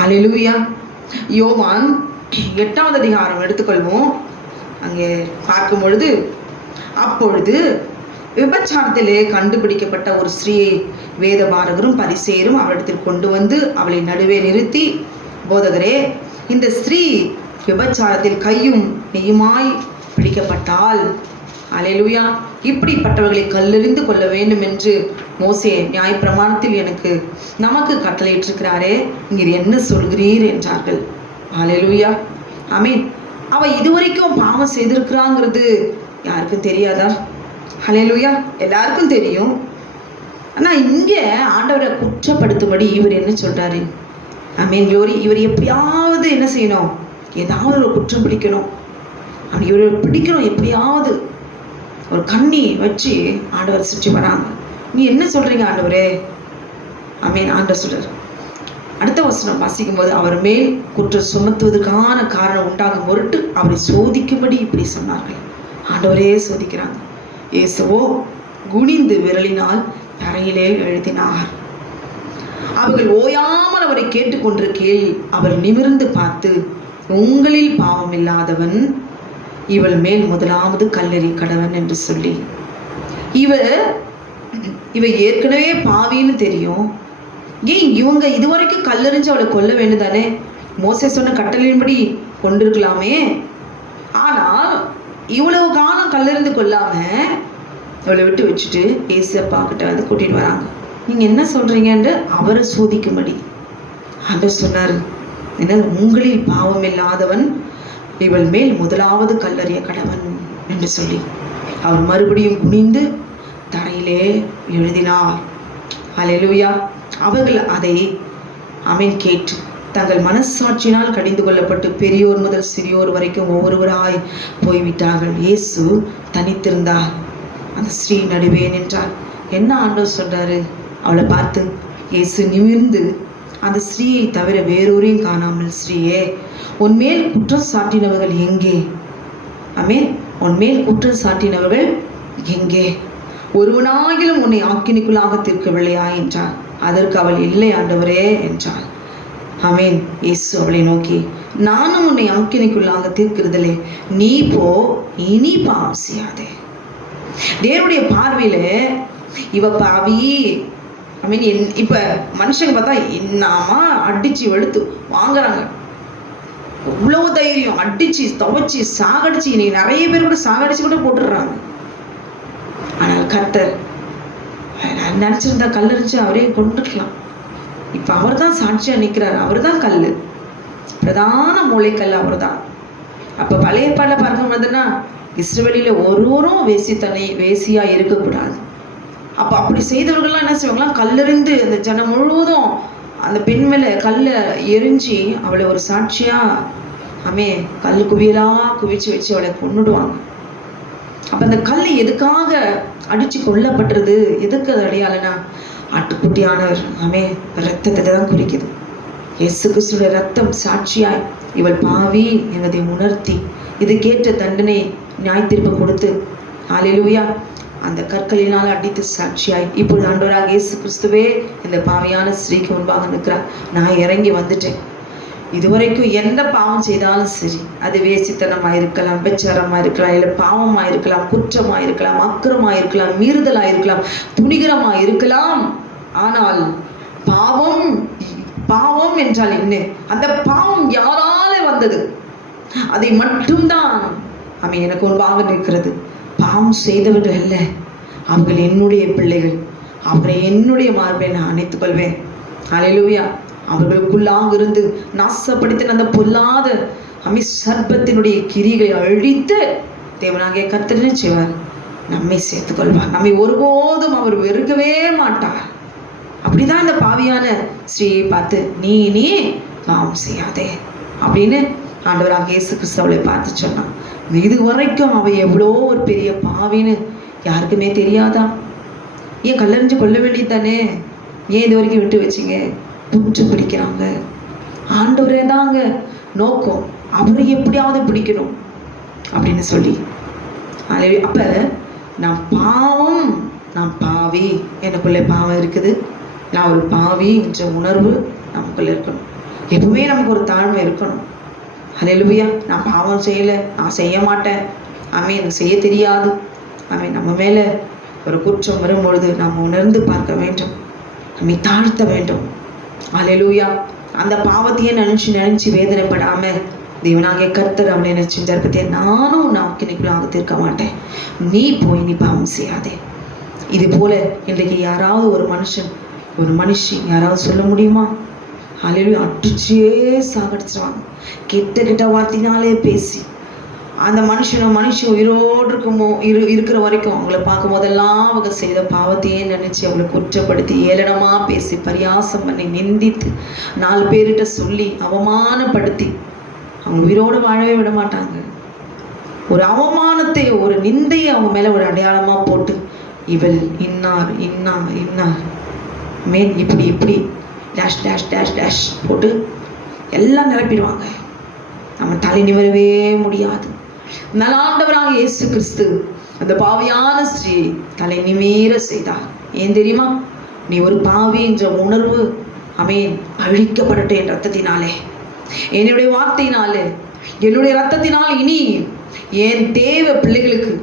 அல்லேலூயா. யோவான் 8வது அதிகாரம் எடுத்துக்கொள்வோம். அங்கே பார்க்கும் பொழுது, அப்பொழுது விபச்சாரத்திலே கண்டுபிடிக்கப்பட்ட ஒரு ஸ்திரீயை வேதபாரகரும் பரிசேயரும் அவரிடத்தில் கொண்டு வந்து அவளை நடுவே நிறுத்தி, போதகரே, இந்த ஸ்திரீ விபச்சாரத்தில் கையும் நெய்யுமாய் பிடிக்கப்பட்டால், அல்லேலூயா, இப்படிப்பட்டவர்களை கல்லெறிந்து கொள்ள வேண்டும் என்று மோசே நியாயப்பிரமாணத்தில் நமக்கு கட்டளையிட்டிருக்கிறாரே, இங்கே என்ன சொல்கிறீர் என்றார்கள். அல்லேலூயா. ஆமென். அவ இதுவரைக்கும் பாவம் செய்திருக்கிறாங்கிறது யாருக்கும் தெரியாதா? அல்லேலூயா. எல்லாருக்கும் தெரியும். ஆனா இங்க ஆண்டவரை குற்றப்படுத்தும்படி இவர் என்ன சொல்றாரு? குளோரி. இவர் எப்படியாவது என்ன செய்யணும்? ஏதாவது ஒரு குற்றம் பிடிக்கணும். இவரை பிடிக்கணும். எப்படியாவது ஒரு கண்ணி வச்சு ஆண்டவர் சுற்றி வராங்க. நீ என்ன சொல்றீங்க ஆண்டவரே? ஆண்டவர் சொல்றாரு. அடுத்த வசனம் வாசிக்கும் போது, அவர் மேல் குற்றம் சுமத்துவதற்கான காரணம் உண்டாகும் பொருட்டு அவரை சோதிக்கும்படி இப்படி சொன்னார்கள். ஆண்டவரே சோதிக்கிறாங்க. இயேசுவோ குனிந்து விரலினால் தரையிலே எழுதினார். அவர்கள் ஓயாமல் அவரை கேட்டுக்கொண்டிருக்கையில் அவர் நிமிர்ந்து பார்த்து, உங்களில் பாவம் இல்லாதவன் இவள் மேல் முதலாவது கல்லெறி கடவன் என்று சொல்லி, இவ ஏற்கனவே பாவின்னு தெரியும். ஏன் இவங்க இதுவரைக்கும் கல்லெறிஞ்சு அவளை கொல்ல வேண்டுதானே? மோசே சொன்ன கட்டளையின்படி கொண்டிருக்கலாமே. ஆனால் இவ்வளவு காலம் கல்லெறிந்து கொல்லாம அவளை விட்டு வச்சுட்டு ஏசப்பா கிட்ட வந்து கூட்டிட்டு வராங்க. நீங்க என்ன சொல்றீங்கன்னு அவரை சோதிக்கும்படி ஆண்டவர் சொன்னாரு, என்ன, உங்களில் பாவம் இல்லாதவன் இவள் மேல் முதலாவது கல்லறிய கடவன் என்று சொல்லி அவர் மறுபடியும் குனிந்து தரையிலே எழுதினார். அல்லேலூயா. அவர்கள் அதை கேட்டு தங்கள் மனசாட்சியினால் கடிந்து கொள்ளப்பட்டு பெரியோர் முதல் சிறியோர் வரைக்கும் ஒவ்வொருவராய் போய்விட்டார்கள். இயேசு தனித்திருந்தார், அந்த ஸ்ரீ நடுவே நின்றார். என்ன ஆண்டவர் சொல்றாரு? அவளை பார்த்து இயேசு நிமிர்ந்து, அந்த ஸ்ரீயை தவிர வேறொரையும் காணாமல், ஸ்ரீயே, உன்மேல் குற்றம் சாட்டினவர்கள் எங்கே? உன்மேல் குற்றம் சாட்டினவர்கள் எங்கே? ஒருவனாகிலும் உன்னை ஆக்கினிக்குள்ளாக தீர்க்கவில்லையா என்றார். அதற்கு அவள், இல்லை ஆண்டவரே என்றாள். இயேசு அவளை நோக்கி, நானும் உன்னை ஆக்கினிக்குள்ளாக தீர்க்கிறதில்லை, நீ போ, இனி பாவம் செய்யாதே. தேவனுடைய பார்வையில இவ பாவி. இப்ப மனுஷங்க பார்த்தா என்னமா அடிச்சு வெளுத்து வாங்குறாங்க, இவ்வளவு தைரியம், அடிச்சு துவைச்சு சாகடிச்சு, இன்னைக்கு நிறைய பேர் கூட சாகடிச்சு கூட போட்டுடுறாங்க. ஆனால் கர்த்தர் நினைச்சிருந்தா கல்லறிஞ்சு அவரே கொண்டுக்கலாம். இப்ப அவர் தான் சாட்சியா நிற்கிறார். அவர் தான் கல்லு, பிரதான மூளைக்கல் அவர் தான். அப்ப பழைய ஏற்பாடுல பார்க்கும்போதுன்னா இஸ்ரவேலில ஒருவரும் வேசியா இருக்கக்கூடாது. அப்ப அப்படி செய்தவர்கள்லாம் என்ன செய்வாங்களாம், கல்லெறிந்து அந்த ஜனம் முழுவதும் அந்த பெண் மேல கல்ல எரிஞ்சு அவளை ஒரு சாட்சியா கல் குவியலா குவிச்சு வச்சு அவளை கொன்னுடுவாங்க. அப்ப அந்த கல் எதுக்காக அடிச்சு கொல்லப்பட்டுறது? எதுக்கு அது அடையாளனா, ஆட்டுக்குட்டியானவர் ரத்தத்தை தான் குறிக்குது. இயேசு கிறிஸ்துடைய ரத்தம் சாட்சியாய் இவள் பாவி என்பதை உணர்த்தி இதுக்கேற்ற தண்டனை நியாயத்தீர்ப்பு கொடுத்து, ஹல்லேலூயா, அந்த கற்களினால் அடித்து சாட்சியாய் இப்பொழுது ஆண்டவராக இயேசு கிறிஸ்துவே இந்த பாவியான ஸ்ரீக்கு முன்பாக நிற்கிறார். நான் இறங்கி வந்துட்டேன். இதுவரைக்கும் எந்த பாவம் செய்தாலும் சரி, அது வேசித்தனமா இருக்கலாம், விபச்சாரமா இருக்கலாம், இல்லை பாவமா இருக்கலாம், குற்றமா இருக்கலாம், அக்கிரமா இருக்கலாம், மீறுதலா இருக்கலாம், துணிகரமா இருக்கலாம். ஆனால் பாவம் பாவம் என்றால் என்ன? அந்த பாவம் யாரால வந்தது? அதை மட்டும்தான் எனக்கு முன்பாக நிற்கிறது. பாவம் செய்தவர்கள் அல்ல, அவர்கள் என்னுடைய பிள்ளைகள். அவரை என்னுடைய மார்பை நான் அணைத்துக் கொள்வேன். ஹல்லேலூயா. அவர்களுக்குள்ளாக இருந்து நாசப்படுத்தின அந்த பொல்லாத சர்ப்பத்தினுடைய கிரிகளை அழித்து தேவனாகிய கர்த்தர் செய்வார், நம்மை சேர்த்துக் கொள்வார். நம்மை ஒருபோதும் அவர் வெறுக்கவே மாட்டார். அப்படிதான் இந்த பாவியான ஸ்ரீயை பார்த்து, நீ பாவம் செய்யாதே அப்படின்னு ஆண்டவராக இயேசு கிறிஸ்து அவளை பார்த்து சொன்னான். இது வரைக்கும் அவ எவ்வளோ ஒரு பெரிய பாவின்னு யாருக்குமே தெரியாதா? ஏன் கல்லறிஞ்சு கொள்ள வேண்டியது தானே? ஏன் இது வரைக்கும் விட்டு வச்சிங்க? புற்று பிடிக்கிறாங்க. ஆண்டவரே தாங்க நோக்கம், அவரை எப்படியாவது பிடிக்கணும் அப்படின்னு சொல்லி. அப்ப நான் பாவி, எனக்குள்ளே பாவம் இருக்குது, நான் ஒரு பாவி என்ற உணர்வு நமக்குள்ள இருக்கணும். எப்பவுமே நமக்கு ஒரு தாழ்மை இருக்கணும். ஹல்லேலூயா. நான் பாவம் செய்யலை, நான் செய்ய மாட்டேன், எனக்கு செய்ய தெரியாது. நம்ம மேல ஒரு குற்றம் வரும்பொழுது நாம் உணர்ந்து பார்க்க வேண்டும், நம்மை தாழ்த்த வேண்டும். ஹல்லேலூயா. அந்த பாவத்தையே நினைச்சு வேதனைப்படாம தேவனாகிய கர்த்தர் அவனை என்ன செஞ்சார் பத்தியா, நானும் ஆக்கினைக்குள்ளாக தீர்க்க மாட்டேன், நீ போய் நீ பாவம் செய்யாதே. இது போல இன்றைக்கு யாராவது ஒரு மனுஷி யாராவது சொல்ல முடியுமா? ஹல்லேலூயா. அடிச்சே சாகடிச்சிருவாங்க. கெட்ட வார்த்தையினாலே பேசி அந்த மனுஷன் உயிரோடு இருக்கிற வரைக்கும் அவங்கள பார்க்கும் போதெல்லாம் அவங்க செய்த பாவத்தையே நினைச்சு அவங்களை குற்றப்படுத்தி ஏளனமா பேசி பரியாசம் பண்ணி நிந்தித்து 4 பேர்கிட்ட சொல்லி அவமானப்படுத்தி அவங்க உயிரோடு வாழவே விட மாட்டாங்க. ஒரு அவமானத்தை, ஒரு நிந்தையை அவங்க மேல ஒரு அடையாளமா போட்டு, இவள் இன்னார் இப்படி டேஷ் டேஷ் டேஷ் டேஷ் போட்டு எல்லாம் நிரப்பிடுவாங்க. நம்ம தலை நிமிரவே முடியாது. நலாண்டவராக இயேசு கிறிஸ்து அந்த பாவியான ஸ்ரீயை தலை நிமிர செய்தார். ஏன் தெரியுமா? நீ ஒரு பாவி என்ற உணர்வு அழிக்கப்படட்டும் என் ரத்தத்தினாலே, என்னுடைய வார்த்தையினாலே, என்னுடைய ரத்தத்தினால் இனி என் தேவ பிள்ளைகளுக்கு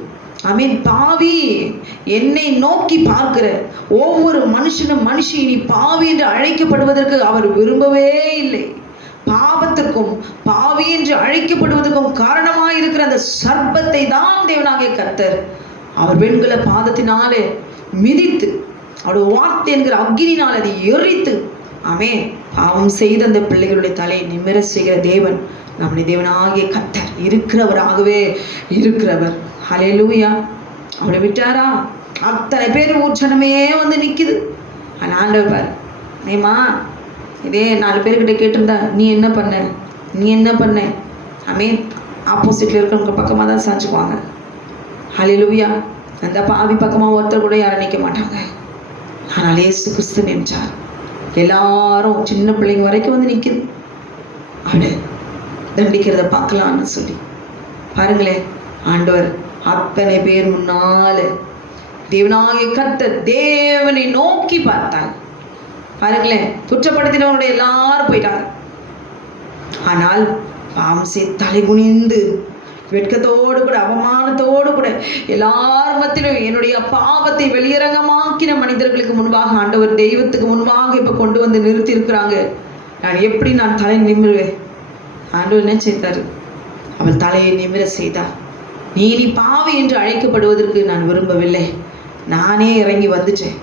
ஆமென். பாவி என்னை நோக்கி பார்க்கிற ஒவ்வொரு மனுஷனும் மனுஷி நீ பாவி என்று அழைக்கப்படுவதற்கு அவர் விரும்பவே இல்லை. பாவத்திற்கும் பாவி என்று அழைக்கப்படுவதற்கும் காரணமாய் இருக்கிற அந்த சர்ப்பத்தை தான் தேவனாகிய கர்த்தர் அவர் வெண்கல பாதத்தினாலே மிதித்து அவருடைய வார்த்தை என்கிற அக்கினினால் அதை எரித்து ஆமென் பாவம் செய்த அந்த பிள்ளைகளுடைய தலையை நிமிர செய்கிற தேவன் நம்முடைய தேவனாகிய கர்த்தர் இருக்கிறவராகவே இருக்கிறவர். ஹல்லேலூயா. அவரை விட்டாரா? அத்தனை பேர் ஊர்ச்சனமே வந்து நிற்குது. ஆனால் ஆண்டவர் பார், ஏமா இதே 4 பேர்கிட்ட கேட்டிருந்தா நீ என்ன பண்ண ஆமென் ஆப்போசிட்டில் இருக்கிறவங்க பக்கமாக தான் சாச்சுக்குவாங்க. ஹல்லேலூயா. அந்த பாவி பக்கமாக ஒருத்தர் கூட யாரும் நிற்க மாட்டாங்க. ஆனால் இயேசு கிறிஸ்து நின்றார். எல்லாரும் சின்ன பிள்ளைங்க வரைக்கும் வந்து நிற்குது. அவளை தண்டிக்கிறத பார்க்கலான்னு சொல்லி பாருங்களேன். ஆண்டவர் அத்தனை பேர் முன்னால தேவனாகிய கர்த்தர் தேவனை நோக்கி பார்த்தார். பாருங்களேன், குற்றப்படுத்தினவங்களுடைய எல்லாரும் போயிட்டாங்க. ஆனால் பாம்சே தலை குனிந்து வெட்கத்தோடு கூட அவமானத்தோடு கூட எல்லார் மத்தியிலும் என்னுடைய பாவத்தை வெளியரங்கமாக்கின மனிதர்களுக்கு முன்பாக ஆண்டவர் தெய்வத்துக்கு முன்பாக இப்ப கொண்டு வந்து நிறுத்தி இருக்கிறாங்க. நான் தலை நிமிருவேன்? ஆண்டவர் என்ன செய்தார்? அவள் தலையை நிமிர செய்தார். நீ பாவி என்று அழைக்கப்படுவதற்கு நான் விரும்பவில்லை. நானே இறங்கி வந்துட்டேன்.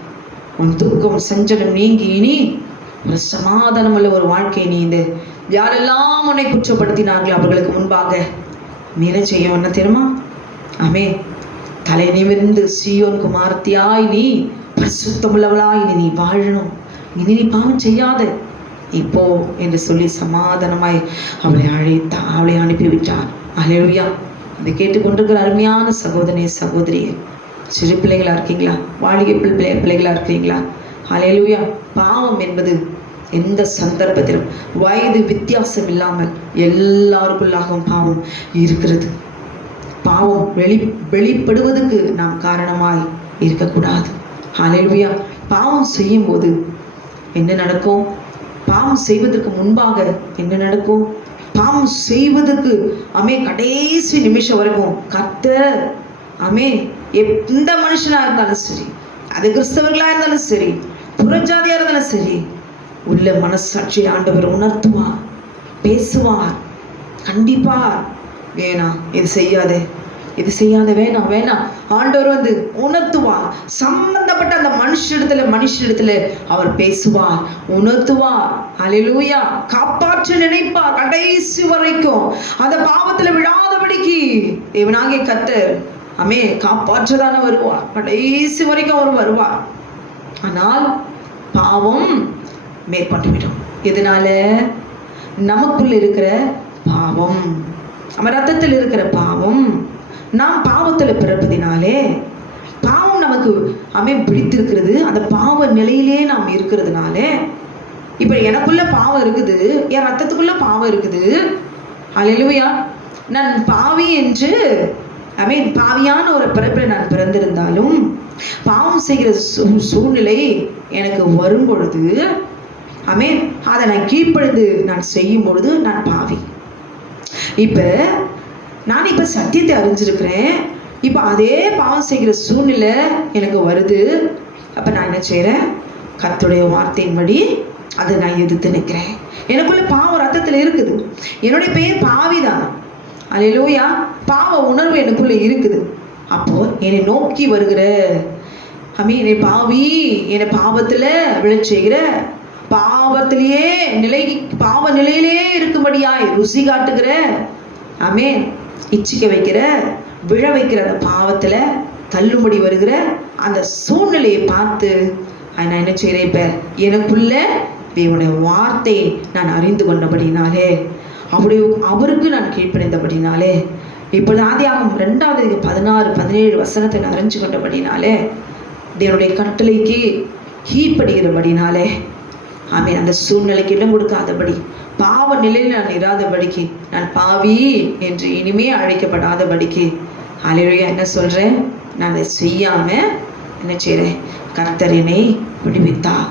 உன் துக்கம் சஞ்சலம் நீங்கி இனி ஒரு சமாதானமுள்ள ஒரு வாழ்க்கை நீ இந்த யாரெல்லாம் உன்னை குற்றப்படுத்தினார்களோ அவர்களுக்கு முன்பாக நீ என்ன செய்ய தெரியுமா? ஆமென். தலை நிமிர்ந்து சீயோன் குமாரத்தியாய் நீ பரிசுத்தமுள்ளவளாய் நீ வாழணும். இனி நீ பாவம் செய்யாத இப்போ என்று சொல்லி சமாதானமாய் அவளை அனுப்பிவிட்டார். அல்லேலூயா. அதை கேட்டுக்கொண்டிருக்கிற அருமையான சகோதரனே சகோதரியே, சிறு பிள்ளைகளா இருக்கீங்களா? வாலிகை பிள்ளைகளா இருக்கிறீங்களா? அல்லேலூயா. பாவம் என்பது எந்த சந்தர்ப்பத்திலும் வயது வித்தியாசம் இல்லாமல் எல்லாருக்குள்ளாகவும் பாவம் இருக்கிறது. பாவம் வெளிப்படுவதற்கு நாம் காரணமாய் இருக்கக்கூடாது. அல்லேலூயா. பாவம் செய்யும் போது என்ன நடக்கும்? பாவம் செய்வதற்கு முன்பாக என்ன நடக்கும்? பாவம் செய்வதற்கு கடைசி நிமிஷம் வரைக்கும் கர்த்தர் எந்த மனுஷனா இருந்தாலும் சரி, அது கிறிஸ்தவர்களா இருந்தாலும் சரி, புறஜாதியா இருந்தாலும் சரி, உள்ள மனசாட்சி ஆண்டவர் உணர்த்துவார், பேசுவார். கண்டிப்பா வேணாம், இது செய்யாத வேணாம் ஆண்டவர் வந்து உணர்த்துவார். சம்பந்தப்பட்ட அந்த மனுஷிடத்துல அவர் பேசுவார், உணர்த்துவார். அல்லேலூயா. காப்பாற்ற நினைப்பார் கடைசி வரைக்கும். அந்த பாவத்துல விழாதபடிக்கு தேவனாகிய கர்த்தர் காப்பாற்றதான வருவார். கடைசி வரைக்கும் அவர் வருவார். ஆனால் பாவம் மேற்கொண்டுவிடும். இதனால நமக்குள்ள இருக்கிற பாவம், நம்ம ரத்தத்தில் இருக்கிற பாவம், நாம் பாவத்துல பிறப்பதினாலே பாவம் நமக்கு பிடித்திருக்கிறது. அந்த பாவ நிலையிலே நாம் இருக்கிறதுனால இப்ப எனக்குள்ள பாவம் இருக்குது, என் ரத்தத்துக்குள்ள பாவம் இருக்குது. அல்லேலூயா. நான் பாவி என்று பாவியான ஒரு பிறப்பில் நான் பிறந்திருந்தாலும் பாவம் செய்கிற சூழ்நிலை எனக்கு வரும் பொழுது அதை நான் கீழ்ப்படிந்து நான் செய்யும் பொழுது நான் பாவி. நான் இப்ப சத்தியத்தை அறிஞ்சிருக்கிறேன். இப்ப அதே பாவம் செய்கிற சூழ்நிலை எனக்கு வருது. அப்ப நான் என்ன செய்யறேன்? கர்த்தருடைய வார்த்தையின்படி அதை நான் எதிர்த்து நிற்கிறேன். எனக்குள்ள பாவம் ரத்தத்துல இருக்குது. என்னுடைய பெயர் பாவிதான். அல்லேலூயா. பாவ உணர்வு எனக்குள்ள இருக்குது. அப்போ என்னை நோக்கி வருகிற என்னை பாவி, என்னை பாவத்துல விழச் செய்கிற, பாவத்திலேயே பாவ நிலையிலே இருக்கும்படியாய் ருசி காட்டுகிற, இச்சிக்க வைக்கிற, விழ வைக்கிற அந்த பாவத்துல தள்ளும்படி வருகிற அந்த சூழ்நிலையை பார்த்து நான் என்ன செய்கிறேன்? இப்ப எனக்குள்ள தேவனுடைய வார்த்தை நான் அறிந்து கொண்டபடினாலே, அவருக்கு நான் கீழ்ப்படைந்தபடினாலே, இப்பொழுது ஆதியாகமம் 2:16-17 நான் அறிஞ்சு கொண்டபடினாலே, தேவனுடைய கட்டளைக்கு கீழ்ப்படுகிறபடினாலே அந்த சூழ்நிலைக்கு இடம் கொடுக்காதபடி, பாவ நிலையில் நான் இராதபடிக்கு, நான் பாவி என்று இனிமே அழைக்கப்படாதபடிக்கு, அல்லேலூயா, என்ன சொல்றேன்? நான் அதை செய்யாம என்ன செய்றேன்? கர்த்தர் என்னை விடுவித்தார்,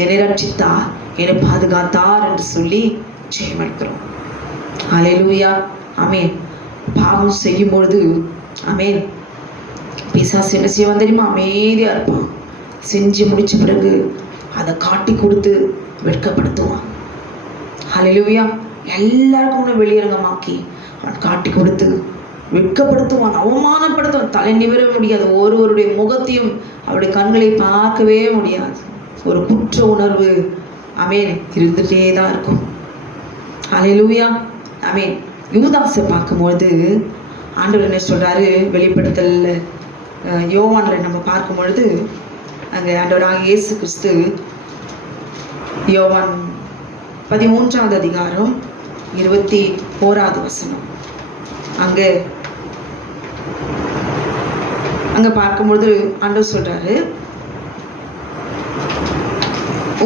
என்னை ரட்சித்தார், என்னை பாதுகாத்தார் என்று சொல்லி ஜெயமெடுக்கிறோம். அல்லேலூயா. ஆமென். பாவம் செய்யும் பொழுது பிசாசு என்ன செய்வான் தெரியுமா? அமைதியாக இருப்பான். செஞ்சு முடிச்ச பிறகு அதை காட்டி கொடுத்து வெட்கப்படுத்துவான். ஹல்லேலூயா. எல்லாருக்கும் முன்னே வெளியரங்கமாக்கி அவன் காட்டி கொடுத்து வெட்கப்படுத்துவான், அவமானப்படுத்துவான். தலை நிமிர முடியாது. ஒருவருடைய முகத்தையும் அவருடைய கண்களை பார்க்கவே முடியாது. ஒரு குற்ற உணர்வு ஆமென் இருந்துகிட்டே தான் இருக்கும். ஹல்லேலூயா. ஆமென். யூதாசை பார்க்கும்பொழுது ஆண்டவர் என்ன சொல்றாரு? வெளிப்படுத்தல் யோவான்ல நம்ம பார்க்கும் பொழுது அங்கே ஆண்டவராக இயேசு கிறிஸ்து யோவான் 13வது அதிகாரம் 21வது வசனம் அங்க பார்க்கும்பொழுது ஆண்டவர் சொல்றாரு,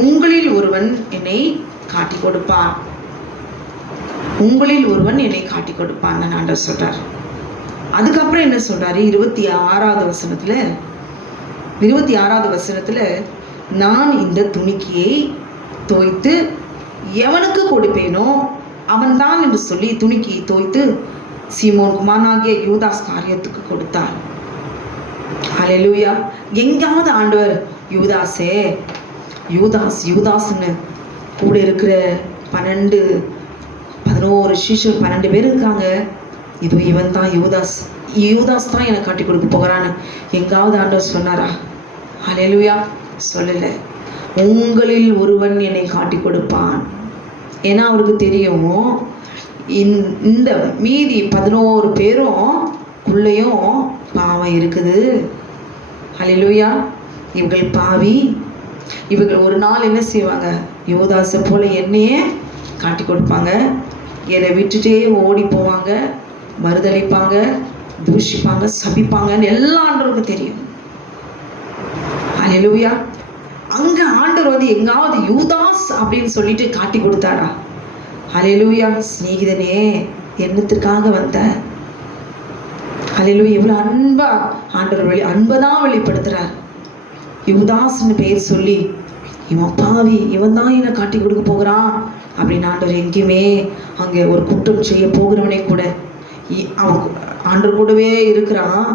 உங்களில் ஒருவன் என்னை காட்டி கொடுப்பான், உங்களில் ஒருவன் என்னை காட்டி கொடுப்பான் ஆண்டவர் சொல்றார். அதுக்கப்புறம் என்ன சொல்றாரு? 26வது வசனத்துல நான் இந்த துணிக்கையை தோய்த்து எவனுக்கு கொடுப்பேனோ அவன்தான் என்று சொல்லி துணிக்கையை தோய்த்து சீமோன் குமாரனாகிய யூதாஸ் காரியத்துக்கு கொடுத்தார். ஹல்லேலூயா. எங்காவது ஆண்டவர் யூதாஸே யூதாஸ்ன்னு கூட இருக்கிற 11 சீஷர் 12 பேர் இருக்காங்க, இதோ இவன் தான் யூதாஸ் தான் எனக்கு காட்டி கொடுக்க போகிறான்னு எங்காவது ஆண்டவர் சொன்னாரா? ஹல்லேலூயா. சொல்லலை. உங்களில் ஒருவன் என்னை காட்டி கொடுப்பான். ஏன்னா அவருக்கு தெரியும் இந்த மீதி 11 பேரும் உள்ளேயும் பாவம் இருக்குது. ஹல்லேலூயா. இவர்கள் பாவி. இவர்கள் ஒரு நாள் என்ன செய்வாங்க? யூதாசை போல என்னையே காட்டி கொடுப்பாங்க, என்னை விட்டுட்டே ஓடி போவாங்க, மறுதளிப்பாங்க, தூஷிப்பாங்க, சபிப்பாங்கன்னு எல்லா ஆண்டவருக்கு தெரியும். ஹல்லேலூயா. அங்க ஆண்டவர் வந்து எங்காவது யூதாஸ் அப்படின்னு சொல்லிட்டு காட்டி கொடுத்தாரா? ஹல்லேலூயா. சிநேகிதனே என்னத்திற்காக வந்த? ஹல்லேலூயா. எவ்வளவு அன்பா ஆண்டவர் அன்பதான் வெளிப்படுத்துறார். யூதாஸ்ன்னு பெயர் சொல்லி இவன் பாவி, இவன் தான் என்னை காட்டி கொடுக்க போகிறான் அப்படின்னு ஆண்டவர் எங்கேயுமே அங்கே ஒரு குற்றம் செய்ய போகிறவனே கூட அவன் ஆண்டவர் கூடவே இருக்கிறான்,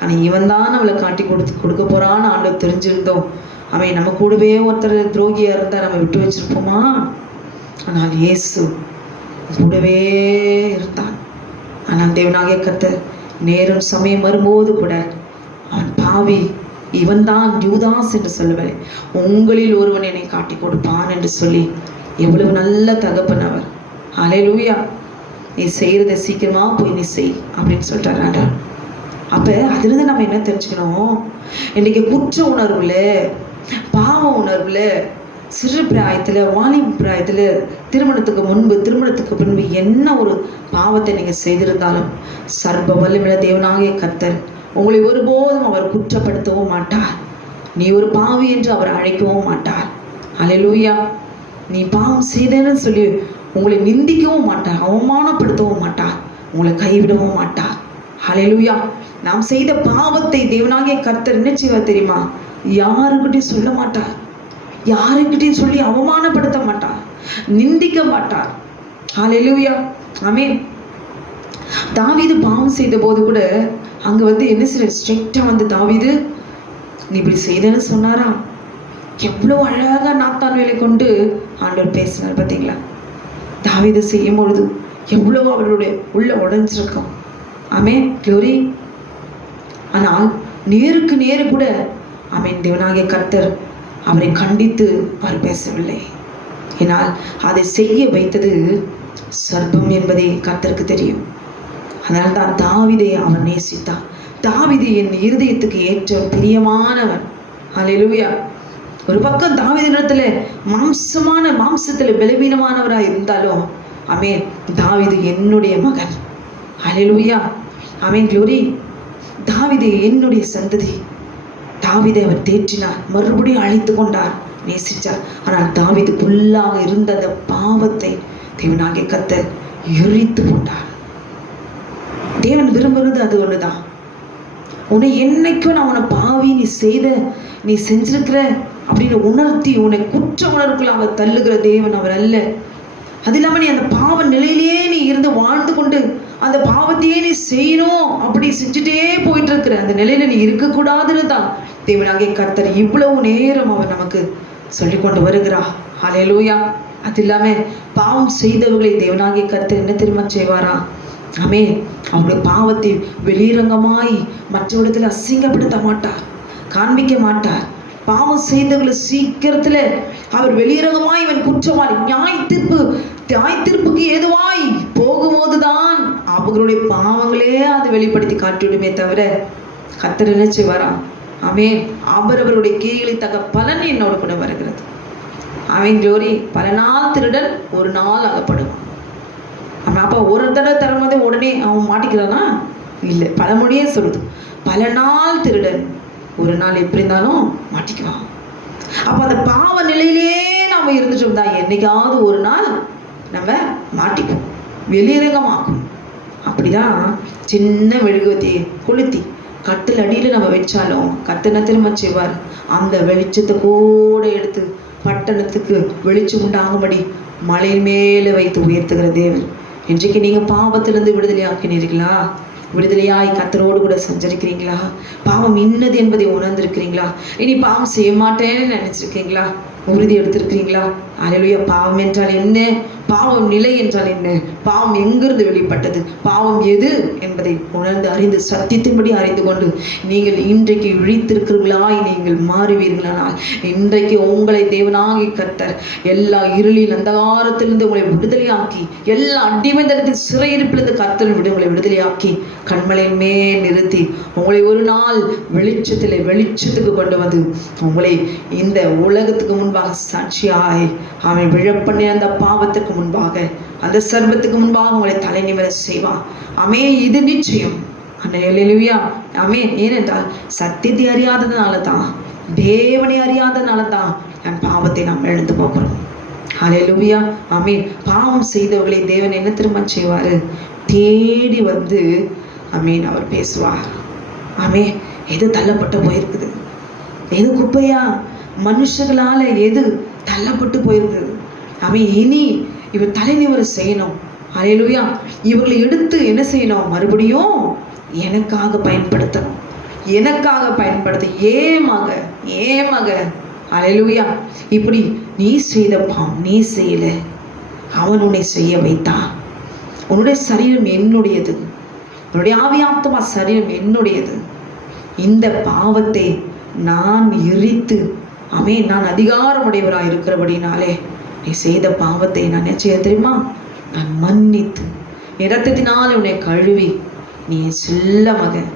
ஆனால் இவன் தான் அவளை காட்டி கொடுக்க போறான்னு ஆண்டவர் தெரிஞ்சிருந்தோம் அவன் நம்ம கூடவே ஒருத்தர் துரோகியா இருந்தா நம்ம விட்டு வச்சிருப்போமா? ஆனால் இயேசு கூடவே இருந்தான். ஆனால் தேவனாகிய கர்த்தர் நேரம் சமயம் வரும்போது கூட அவன் பாவி, இவன் தான் யூதாஸ் என்று சொல்லவில்லை, உங்களில் ஒருவன் என்னை காட்டி கொடுப்பான் என்று சொல்லி எவ்வளவு நல்ல தகப்பன் அவர். ஹல்லேலூயா. நீ செய்யறதை சீக்கிரமா போய் நீ செய் அப்படின்னு சொல்றாரு. அப்ப அதிலிருந்து நம்ம என்ன தெரிஞ்சுக்கணும்? இன்னைக்கு குற்ற உணர்வுல, பாவ உணர்வுல, சிறு பிராயத்துல, வாலிப பிராயத்துல, திருமணத்துக்கு முன்பு, திருமணத்துக்கு பின்பு என்ன ஒரு பாவத்தை நீங்க செய்திருந்தாலும் சர்வ வல்லமையுள்ள தேவனாகிய கர்த்தர் உங்களை ஒருபோதும் அவர் குற்றப்படுத்தவும் மாட்டார். நீ ஒரு பாவி என்று அவர் அழைக்கவும் மாட்டார். ஹல்லேலூயா. நீ பாவம் செய்தேன்னு சொல்லி உங்களை நிந்திக்கவும் மாட்டார், அவமானப்படுத்தவும் மாட்டார், உங்களை கைவிடவும் மாட்டார். ஹல்லேலூயா. நாம் செய்த பாவத்தை தேவனாகிய கர்த்தர் என்ன செய்வார் தெரியுமா? யாருக்கிட்டையும் சொல்ல மாட்டார், யாருக்கிட்டையும் சொல்லி அவமானப்படுத்த மாட்டார், நிந்திக்க மாட்டார். ஹல்லேலூயா. ஆமென். தாவீது பாவம் செய்த போது கூட அங்க வந்து என்ன செய்ய ஸ்ட்ரிக்டா வந்து தாவீது நீ இப்படி செய்தேன்னு சொன்னாரா? எவ்வளவு அழகா நாத்தான் வேலை கொண்டு ஆண்டவர் பேசினார் பார்த்தீங்களா? தாவீது செய்யும் பொழுது எவ்வளவு அவருடைய உள்ள உடைஞ்சிருக்கும். ஆமென். க்ளோரி. ஆனால் நேருக்கு நேரு கூட ஆமென் தேவனாகிய கர்த்தர் அவரை கண்டித்து அவர் பேசவில்லை. ஏனால் அதை செய்ய வைத்தது சர்ப்பம் என்பதே கர்த்தருக்கு தெரியும். அதனால்தான் தாவீதை அவன் நேசித்தான். தாவீது என் இருதயத்துக்கு ஏற்ற பிரியமானவன். ஹல்லேலூயா. ஒரு பக்கம் தாவீதினிடத்துல மாம்சத்துல பலவீனமானவராக இருந்தாலும் ஆமென் தாவீது என்னுடைய மகன். ஹல்லேலூயா. ஆமென். க்ளோரி. தாவீது என்னுடைய சந்ததி. தாவீதை அவர் தேற்றினார், மறுபடியும் அழைத்து கொண்டார், நேசித்தார். ஆனால் தாவீதுக்குள்ளாக இருந்த அந்த பாவத்தை தேவனாகிய கர்த்தர் எரித்து போட்டார். தேவன் விரும்புறது அது ஒண்ணுதான். உன்னை என்னைக்கும் நான் உன்னை பாவி நீ செஞ்சிருக்கிற அப்படின்னு உணர்த்தி உன்னை குற்ற உணர்வுக்குள்ள அவர் தள்ளுகிற தேவன் அவர் அல்ல. அது இல்லாம நீ அந்த பாவ நிலையிலேயே நீ இருந்து வாழ்ந்து கொண்டு அந்த பாவத்தையே நீ செய்யணும் அப்படி செஞ்சுட்டே போயிட்டு இருக்கிற அந்த நிலையில நீ இருக்கக்கூடாதுன்னு தான் தேவனாகிய கர்த்தர் இவ்வளவு நேரம் அவர் நமக்கு சொல்லி கொண்டு வருகிறா. ஹல்லேலூயா. அது இல்லாம பாவம் செய்தவர்களை தேவனாகிய கர்த்தர் என்ன திரும்ப செய்வாரா? ஆமென். அவருடைய பாவத்தை வெளிரங்கமாய் மற்றவரிடத்துல அசிங்கப்படுத்த மாட்டார், காண்பிக்க மாட்டார். பாவம் செய்தவர்களை சீக்கிரத்துல அவர் வெளிரங்கமாய் இவன் குற்றவாளி நியாய தீர்ப்புக்கு ஏதுவாய் போகும்போதுதான் அவர்களுடைய பாவங்களே அதை வெளிப்படுத்தி காட்டிவிடுமே தவிர கர்த்தர் என்ன செய்வாராம்? ஆமென். அவரவருடைய கீழே தக்க பலன் என்னோடு கூட வருகிறது. ஆமென். க்ளோரி. பல நாள் திருடன் ஒரு நாள் அகப்படுவான். அப்ப ஒரு தடவை தரும்போதே உடனே அவன் மாட்டிக்கிறானா? இல்லை. பழமொழியே சொல்லுது, பல நாள் திருடன் ஒரு நாள் எப்படி இருந்தாலும் மாட்டிக்குவான். அப்ப அந்த பாவ நிலையிலே நாம இருந்துட்டோம் தான் என்னைக்காவது ஒரு நாள் நம்ம மாட்டிப்போம், வெளிரங்கமாக்கும். அப்படிதான் சின்ன மெழுகுவத்தியை கொளுத்தி கட்டில் அடியில நம்ம வச்சாலும் கர்த்தர் திரும்ப செய்வார், அந்த வெளிச்சத்தை கூட எடுத்து பட்டணத்துக்கு வெளிச்சம் உண்டாகும்படி மலையின் மேலே வைத்து உயர்த்துகிற தேவன். இன்றைக்கு நீங்க பாவத்திலிருந்து விடுதலையாக்கினீர்களா? விடுதலையாய் கர்த்தரோடு கூட சஞ்சரிக்கிறீங்களா? பாவம் இன்னது என்பதை உணர்ந்திருக்கிறீங்களா? இனி பாவம் செய்ய மாட்டேன்னு நினைச்சிருக்கீங்களா? உறுதி எடுத்திருக்கிறீங்களா? அல்லேலூயா. பாவம் என்றால் என்ன? பாவம் நிலை என்றால் என்ன? பாவம் எங்கிருந்து வெளிப்பட்டது? பாவம் எது என்பதை உணர்ந்து அறிந்து சத்தியத்தின்படி அறிந்து கொண்டு நீங்கள் இன்றைக்கு விழித்திருக்கிறீர்களாய் நீங்கள் மாறுவீர்களானால் இன்றைக்கு உங்களை தேவனாகி கர்த்தர் எல்லா இருளில் அந்தகாரத்திலிருந்து உங்களை விடுதலையாக்கி, எல்லா அடிமைத்தனத்தின் சிறையிருப்பிலிருந்து கர்த்தர் உங்களை விடுதலையாக்கி கண்மலையின் மேல் நிறுத்தி உங்களை ஒரு நாள் வெளிச்சத்துக்கு கொண்டு வந்து உங்களை இந்த உலகத்துக்கு முன்பாக சாட்சியாய் அவன் விழப்பண்ணி அந்த பாவத்துக்கு முன்பாக அந்த சர்வத்துக்கு முன்பாக உங்களை தலை நிமிர செய்வான். ஆமே. இது நிச்சயம். அல்லேலூயா. ஆமே. ஏனென்றால் சத்தியத்தை அறியாததுனால தான், தேவனை அறியாததுனால தான் என் பாவத்தை நாம் எழுந்து போகிறோம். அல்லேலூயா. ஆமே. பாவம் செய்தவர்களை தேவன் என்ன திரும்ப செய்வாரு? தேடி வந்து ஆமீன் அவர் பேசுவார். ஆமே. எது தள்ளப்பட்டு போயிருக்குது? எது குப்பையா? மனுஷங்களால எது தள்ளப்பட்டு போயிருக்குது? ஆமீன். இனி இவர் தலைநிவர செய்யணும். அல்லேலூயா. இவர்களை எடுத்து என்ன செய்யணும்? மறுபடியும் எனக்காக பயன்படுத்தணும், எனக்காக பயன்படுத்த. ஏமாக அல்லேலூயா. இப்படி நீ செய்த பாவம் நீ செய்யல, அவன் உன்னை செய்ய வைத்தான். உன்னுடைய சரீரம் என்னுடையது, உன்னுடைய ஆவியாத்மா சரீரம் என்னுடையது. இந்த பாவத்தை நான் எரித்து ஆமென் நான் அதிகாரமுடையவராக இருக்கிறபடினாலே நீ செய்த பாவத்தை நான் என்ன செய்ய தெரியுமா? நான் மன்னித்து இரத்தத்தினால் உன்னை கழுவி நீ செல்ல மகன்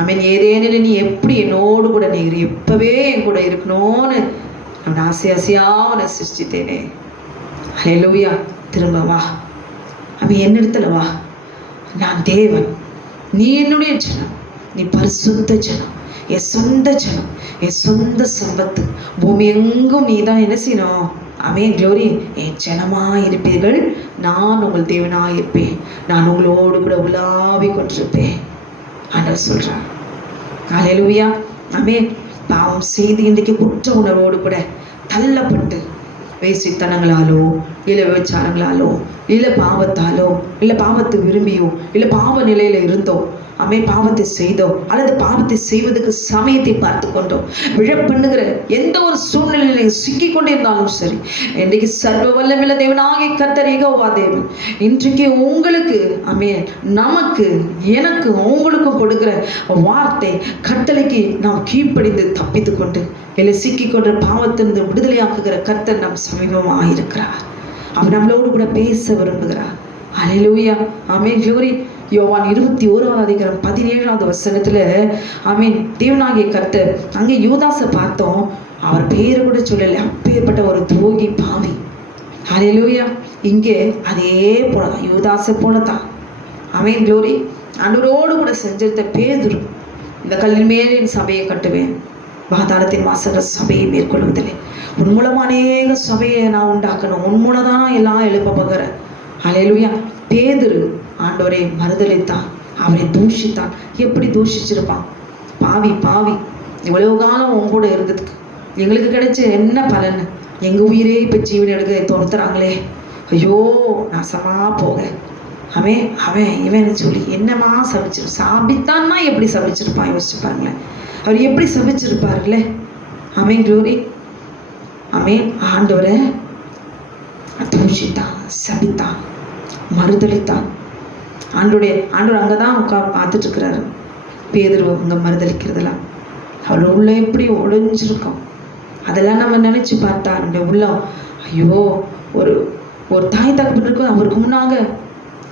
ஆமென் ஏதேனில் நீ எப்படி என்னோடு கூட நீ எப்பவே என் கூட இருக்கணும்னு நான் ஆசையா உன்னை சிருஷ்டித்தேனே. அல்லேலூயா. திரும்ப வா. அவன் என்னிடத்துல வா. நான் தேவன், நீ என்னுடைய ஜனம், நீ பரிசுத்த ஜனம், என் சொந்த ஜனம், என் சொந்த சம்பத்து. பூமி எங்கும் நீ தான் என்ன செய்யணும்? ஆமென். க்ளோரி. என் ஜனமா இருப்பீர்கள், நான் உங்கள் தேவனா இருப்பேன், நான் உங்களோடு கூட உலாவி கொண்டிருப்பேன் ஆண்டவர் சொல்றார். அல்லேலூயா. ஆமென். பாவம் செய்து இன்றைக்கு குற்ற உணர்வோடு கூட தள்ளப்பட்டு வேசித்தனங்களாலோ இல்லை விபச்சாரங்களாலோ இல்லை பாவத்தாலோ இல்லை பாவத்தை விரும்பியோ இல்லை பாவ நிலையில இருந்தோ ஆமே பாவத்தை செய்தோ அல்லது பாவத்தை செய்வதற்கு சமயத்தை பார்த்து கொண்டோ விழப்பண்ணுகிற எந்த ஒரு சூழ்நிலையில சிக்கி கொண்டிருந்தாலும் சரி, இன்றைக்கு சர்வ வல்லமையுள்ள தேவனாகிய கர்த்தர் யெகோவா தேவன் இன்றைக்கு உங்களுக்கு ஆமென் நமக்கு எனக்கு உங்களுக்கு கொடுக்கிற வார்த்தை கட்டளைக்கு நாம் கீழ்ப்படிந்து தப்பித்து கொண்டு இல்லை சிக்கி கொண்ட பாவத்திலிருந்து விடுதலையாக்குகிற கர்த்தர் நம் சமீபமாக இருக்கிறார். அவர் நம்மளோடு கூட பேச விரும்புகிறார். அல்லேலூயா. ஆமென். க்ளோரி. யோவான் 21:17 ஆமென் தேவனாகிய கர்த்தர் அங்கே யூதாசை பார்த்தோம், அவர் பேரை கூட சொல்லலை, அப்பேற்பட்ட ஒரு துரோகி பாவி. அல்லேலூயா. இங்கே அதே போலதான் யூதாசை போலதான் ஆமென். க்ளோரி. ஆண்டவரோடு கூட செஞ்சிருந்த பேதுரு, இந்த கல்லின் மேல் என் சபையை கட்டுவேன், பாதாளத்தின் வாசல்கள் சபையை மேற்கொள்வதில்லை, உன் மூலம் அநேக சபையை நான் உண்டாக்கணும், உன் மூலம் தான் எல்லாம் எழுப்ப போகிறேன். அல்லேலூயா. பேதுரு ஆண்டவரை மறுதலித்தான், அவரை தூஷித்தான். எப்படி தூஷிச்சிருப்பான்? பாவி பாவி, இவ்வளவு காலம் உன் கூட இருந்ததுக்கு எங்களுக்கு கிடைச்ச என்ன பலன்? எங்க உயிரே இப்ப ஜீவன் எடுக்க தோர்த்துறாங்களே, ஐயோ நாசமா போக. அவன் இவன் சொல்லி என்னமா சாபித்தான்னா எப்படி சபிச்சிருப்பான் யோசிச்சு பாருங்களேன். அவர் எப்படி சபிச்சிருப்பாருல்ல. க்ளோரி. ஆண்டவரை தூஷித்தான், சபித்தான், மறுதளித்தான். ஆண்டவர் அங்கதான் பார்த்துட்டு இருக்கிறாரு. பேதுரு அங்க மறுதளிக்கிறதெல்லாம் அவள் உள்ள எப்படி ஒளிஞ்சிருக்கும். அதெல்லாம் நம்ம நினைச்சு பார்த்தா நம்முடைய உள்ளம், ஐயோ, ஒரு ஒரு தாய் தகப்பன் இருக்கும், அவருக்கு முன்னாங்க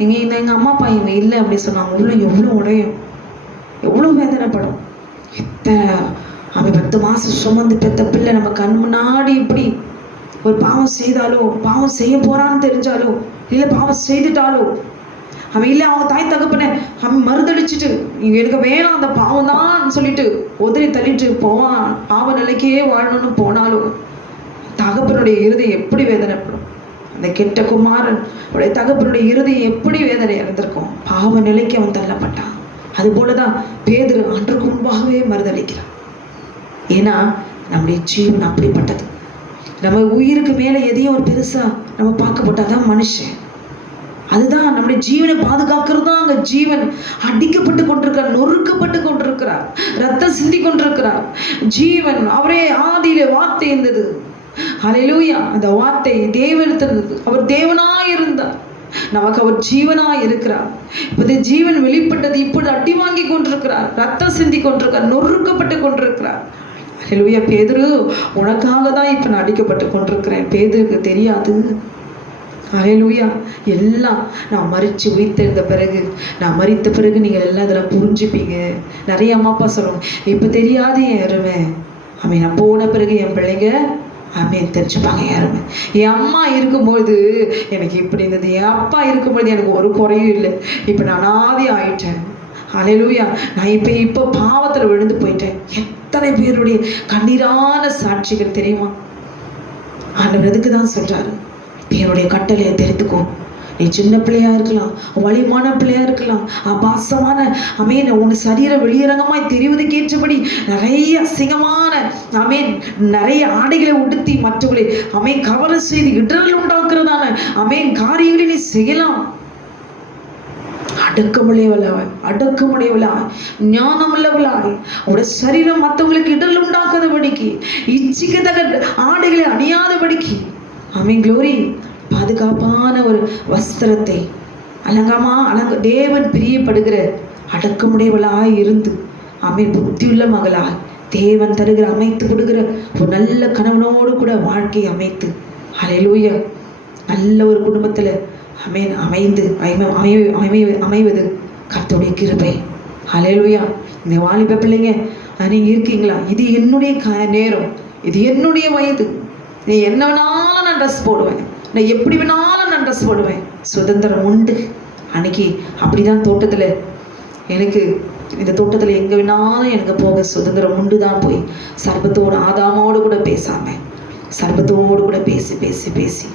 எங்க அம்மா அப்பா இவங்க இல்லை அப்படின்னு சொன்னாங்க, உள்ள எவ்வளோ உடையும், எவ்வளோ வேதனைப்படும். அவன் 10 மாசம் சுமந்து பெத்த பிள்ளை நம்ம கண் முன்னாடி இப்படி ஒரு பாவம் செய்தாலோ, பாவம் செய்ய போறான்னு தெரிஞ்சாலோ, இல்லை பாவம் செய்துட்டாலோ, அவன் இல்லை அவங்க தாய் தகப்பனை அவன் மறுதளிச்சுட்டு இங்க எனக்கு வேணாம் அந்த பாவம் தான் சொல்லிட்டு உதறி தள்ளிட்டு போவான், பாவ நிலைக்கே வாழணும்னு போனாலும் தகப்பனுடைய இருதயம் எப்படி வேதனைப்படும். அந்த கெட்ட குமாரன் உடைய தகப்பனுடைய இருதயம் எப்படி வேதனை இருந்திருக்கும். பாவ நிலைக்கு அவன் தள்ளப்பட்டான். அது போலதான் பேதுரு ஆண்டவருக்கு முன்பாகவே மறுதளிக்கிறான். ஏன்னா நம்முடைய ஜீவன் அப்படிப்பட்டது. நம்ம உயிருக்கு மேல எதையும் ஒரு பெருசா நம்ம பார்க்கப்பட்டாதான் மனுஷன். அதுதான் நம்முடைய ஜீவனை பாதுகாக்கிறது தான். அங்க ஜீவன் அடிக்கப்பட்டு கொண்டிருக்கிறார், நொறுக்கப்பட்டு கொண்டிருக்கிறார், ரத்தம் சிந்தி கொண்டிருக்கிறார். ஜீவன் அவரே ஆதியிலே வார்த்தை இருந்தது. ஹல்லேலூயா. அந்த வார்த்தை தேவனிடத்திலிருந்தது. அவர் தேவனாய் இருந்தார், நமக்கு அவர் ஜீவனாய் இருக்கிறார். இப்போது ஜீவன் வெளிப்பட்டது. இப்பொழுது அடி வாங்கி கொண்டிருக்கிறார், ரத்தம் சிந்தி கொண்டிருக்கிறார், நொறுக்கப்பட்டு கொண்டிருக்கிறார். ஹல்லேலூயா. பேதுரு, உனக்காக தான் இப்ப நான் அடிக்கப்பட்டு கொண்டிருக்கிறேன். பேதுருக்கு தெரியாது. ஹல்லேலூயா. எல்லாம் நான் மறித்து உயிர்த்தெழுந்த பிறகு, நான் மறித்த பிறகு நீங்கள் எல்லாம் இதெல்லாம் புரிஞ்சுப்பீங்க. நிறைய அம்மா அப்பா சொல்லுவாங்க, இப்போ தெரியாது என் அருமை. நான் போன பிறகு என் பிள்ளைங்க தெரிஞ்சுப்பாங்க என் அருமை. என் அம்மா இருக்கும்போது எனக்கு இப்படி இருந்தது, என் அப்பா இருக்கும்போது எனக்கு ஒரு குறையும் இல்லை, இப்போ நான் அனாதை ஆயிட்டேன். ஹல்லேலூயா. நான் இப்போ பாவத்தில் விழுந்து போயிட்டேன். எத்தனை பேருடைய கண்ணீரான சாட்சிகள் தெரியுமா? ஆண்டவர் எதுக்கு தான் சொல்றாரு, என்னுடைய கட்டளையை தெரிந்துக்கோ. நீ சின்ன பிள்ளையா இருக்கலாம், வலிமான பிள்ளையா இருக்கலாம், அபாசமான உன் சரீரம் வெளியரங்கமாய் தெரிவதுக்கு ஏற்றபடி நிறைய அசிங்கமான நிறைய ஆடைகளை உடுத்தி மற்றவர்களை கவர செய்து இடர்கள் உண்டாக்குறதான காரியங்களை நீ செய்யலாம். அடக்கமுடையவளாய் ஞானமுள்ளவளாய் உடைய சரீரம் மற்றவங்களுக்கு இடர்கள் உண்டாக்காதபடிக்கு, இச்சிக்கத்தக்க ஆடைகளை அணியாதபடிக்கு க்ளோரி, பாதுகாப்பான ஒரு வஸ்திரத்தை தேவன் பிரியப்படுகிற அடக்கமுடையவளாய் இருந்து புத்தியுள்ள மகளாய் தேவன் தருகிற அமைத்து கொடுக்கிற ஒரு நல்ல கணவனோடு கூட வாழ்க்கையை அமைத்து, ஹல்லேலூயா, நல்ல ஒரு குடும்பத்துல அமைந்து அமைவது கர்த்தருடைய கிருபை. ஹல்லேலூயா. இந்த வாலிப பிள்ளைங்க நீங்க இருக்கீங்களா? இது என்னுடைய நேரம், இது என்னுடைய வயது. நீ என்ன வேணாலும் நான் ட்ரெஸ் போடுவேன், நான் எப்படி வேணாலும் நான் ட்ரெஸ் போடுவேன், சுதந்திரம் உண்டு. அன்னைக்கு அப்படிதான் தோட்டத்துல, எனக்கு இந்த தோட்டத்துல எங்க வேணாலும் எனக்கு போக சுதந்திரம் உண்டு தான். போய் சர்பத்தோடு ஆதாமோடு கூட பேசாம, சர்பத்தோடு கூட பேசி பேசி பேசி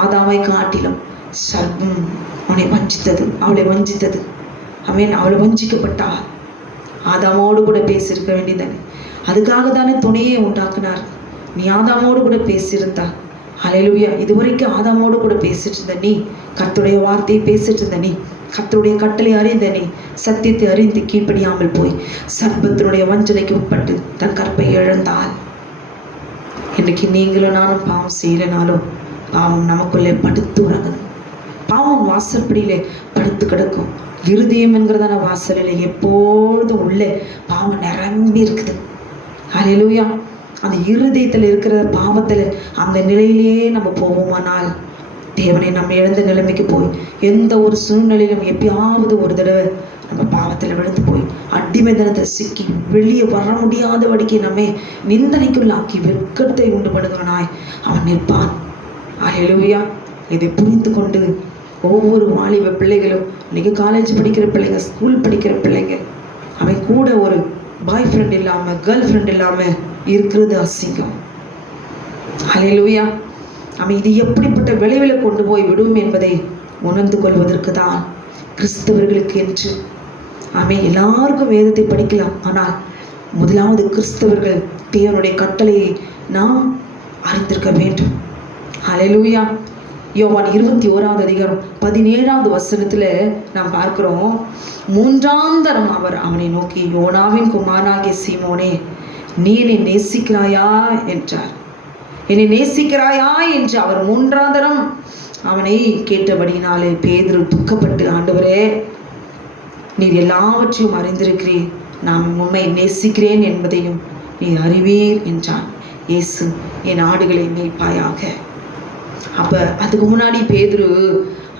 ஆதாமை காட்டிலும் சர்பம் அவனை வஞ்சித்தது, அவளை வஞ்சித்தது. அவளை வஞ்சிக்கப்பட்டாள். ஆதாமோடு கூட பேசியிருக்க வேண்டியதானே, அதுக்காக தானே துணையை உண்டாக்குனார். நீ ஆதாமோடு கூட பேசியிருந்தா, ஹல்லேலூயா, இதுவரைக்கும் ஆதாமோடு கூட பேசிட்டு இருந்த நீ, கர்த்தருடைய வார்த்தையை பேசிட்டு இருந்த நீ, கர்த்தருடைய கட்டளை அறிந்த நீ, சத்தியத்தை அறிந்து கீழ்ப்படியாமல் போய் சர்ப்பத்தினுடைய வஞ்சனைக்கு உட்பட்டு தன் கற்பை இழந்தாள். இன்னைக்கு நீங்களும் நானும் பாவம் செய்யலனாலும் பாவம் நமக்குள்ளே படுத்து உறங்குது. பாவம் வாசற்படியிலே படுத்து கிடக்கும். இருதயம் என்கிறதான வாசலிலே எப்பொழுதும் உள்ளே பாவம் நிரம்பி இருக்குது. ஹல்லேலூயா. அந்த இருதயத்தில் இருக்கிற பாவத்தில் அந்த நிலையிலேயே நம்ம போவோமானால் தேவனை நம்ம இழந்த நிலைமைக்கு போய் எந்த ஒரு சூழ்நிலையிலும் எப்பயாவது ஒரு தடவை நம்ம பாவத்தில் விழுந்து போய் அடிமைத்தனத்தை சிக்கி வெளியே வர முடியாதபடிக்கு நம்மை நிந்தனைக்குள்ளாக்கி வெட்கத்தை உண்டு பண்ணுகிறவனாய் அவன் நிற்பான். ஹல்லேலூயா. இதை புரிந்து கொண்டு ஒவ்வொரு வாலிப பிள்ளைகளும், இன்னைக்கு காலேஜ் படிக்கிற பிள்ளைங்க, ஸ்கூல் படிக்கிற பிள்ளைங்க, அவன் கூட ஒரு பாய் ஃப்ரெண்ட் இல்லாம கேர்ள் ஃப்ரெண்ட் இல்லாம இருக்கிறது அசிங்கம். ஹல்லேலூயா. இது எப்படிப்பட்ட விளைவில கொண்டு போய் விடும் என்பதை உணர்ந்து கொள்வதற்கு தான் கிறிஸ்தவர்களுக்கு என்று எல்லாருக்கும் வேதத்தை படிக்கலாம். ஆனால் முதலாவது கிறிஸ்தவர்கள் தேவனுடைய கட்டளையை நாம் அறிந்திருக்க வேண்டும். ஹல்லேலூயா. யோவான் 21வது அதிகாரம் 17வது வசனத்துல நாம் பார்க்கிறோம், 3ஆம் தரம் அவர் அவனை நோக்கி, யோனாவின் குமாரனாகிய சீமோனே, நீ என்னை நேசிக்கிறாயா என்றார். என்னை நேசிக்கிறாயா என்று அவர் 3ஆம் தரம் அவனை கேட்டபடினாலே பேதுரு துக்கப்பட்டு, ஆண்டவரே, நீர் எல்லாவற்றையும் அறிந்திருக்கிறீர், நான் உண்மை நேசிக்கிறேன் என்பதையும் நீ அறிவீர் என்றான். இயேசு, என் ஆடுகளை மேய்ப்பாயாக. அப்ப அதுக்கு முன்னாடி பேதுரு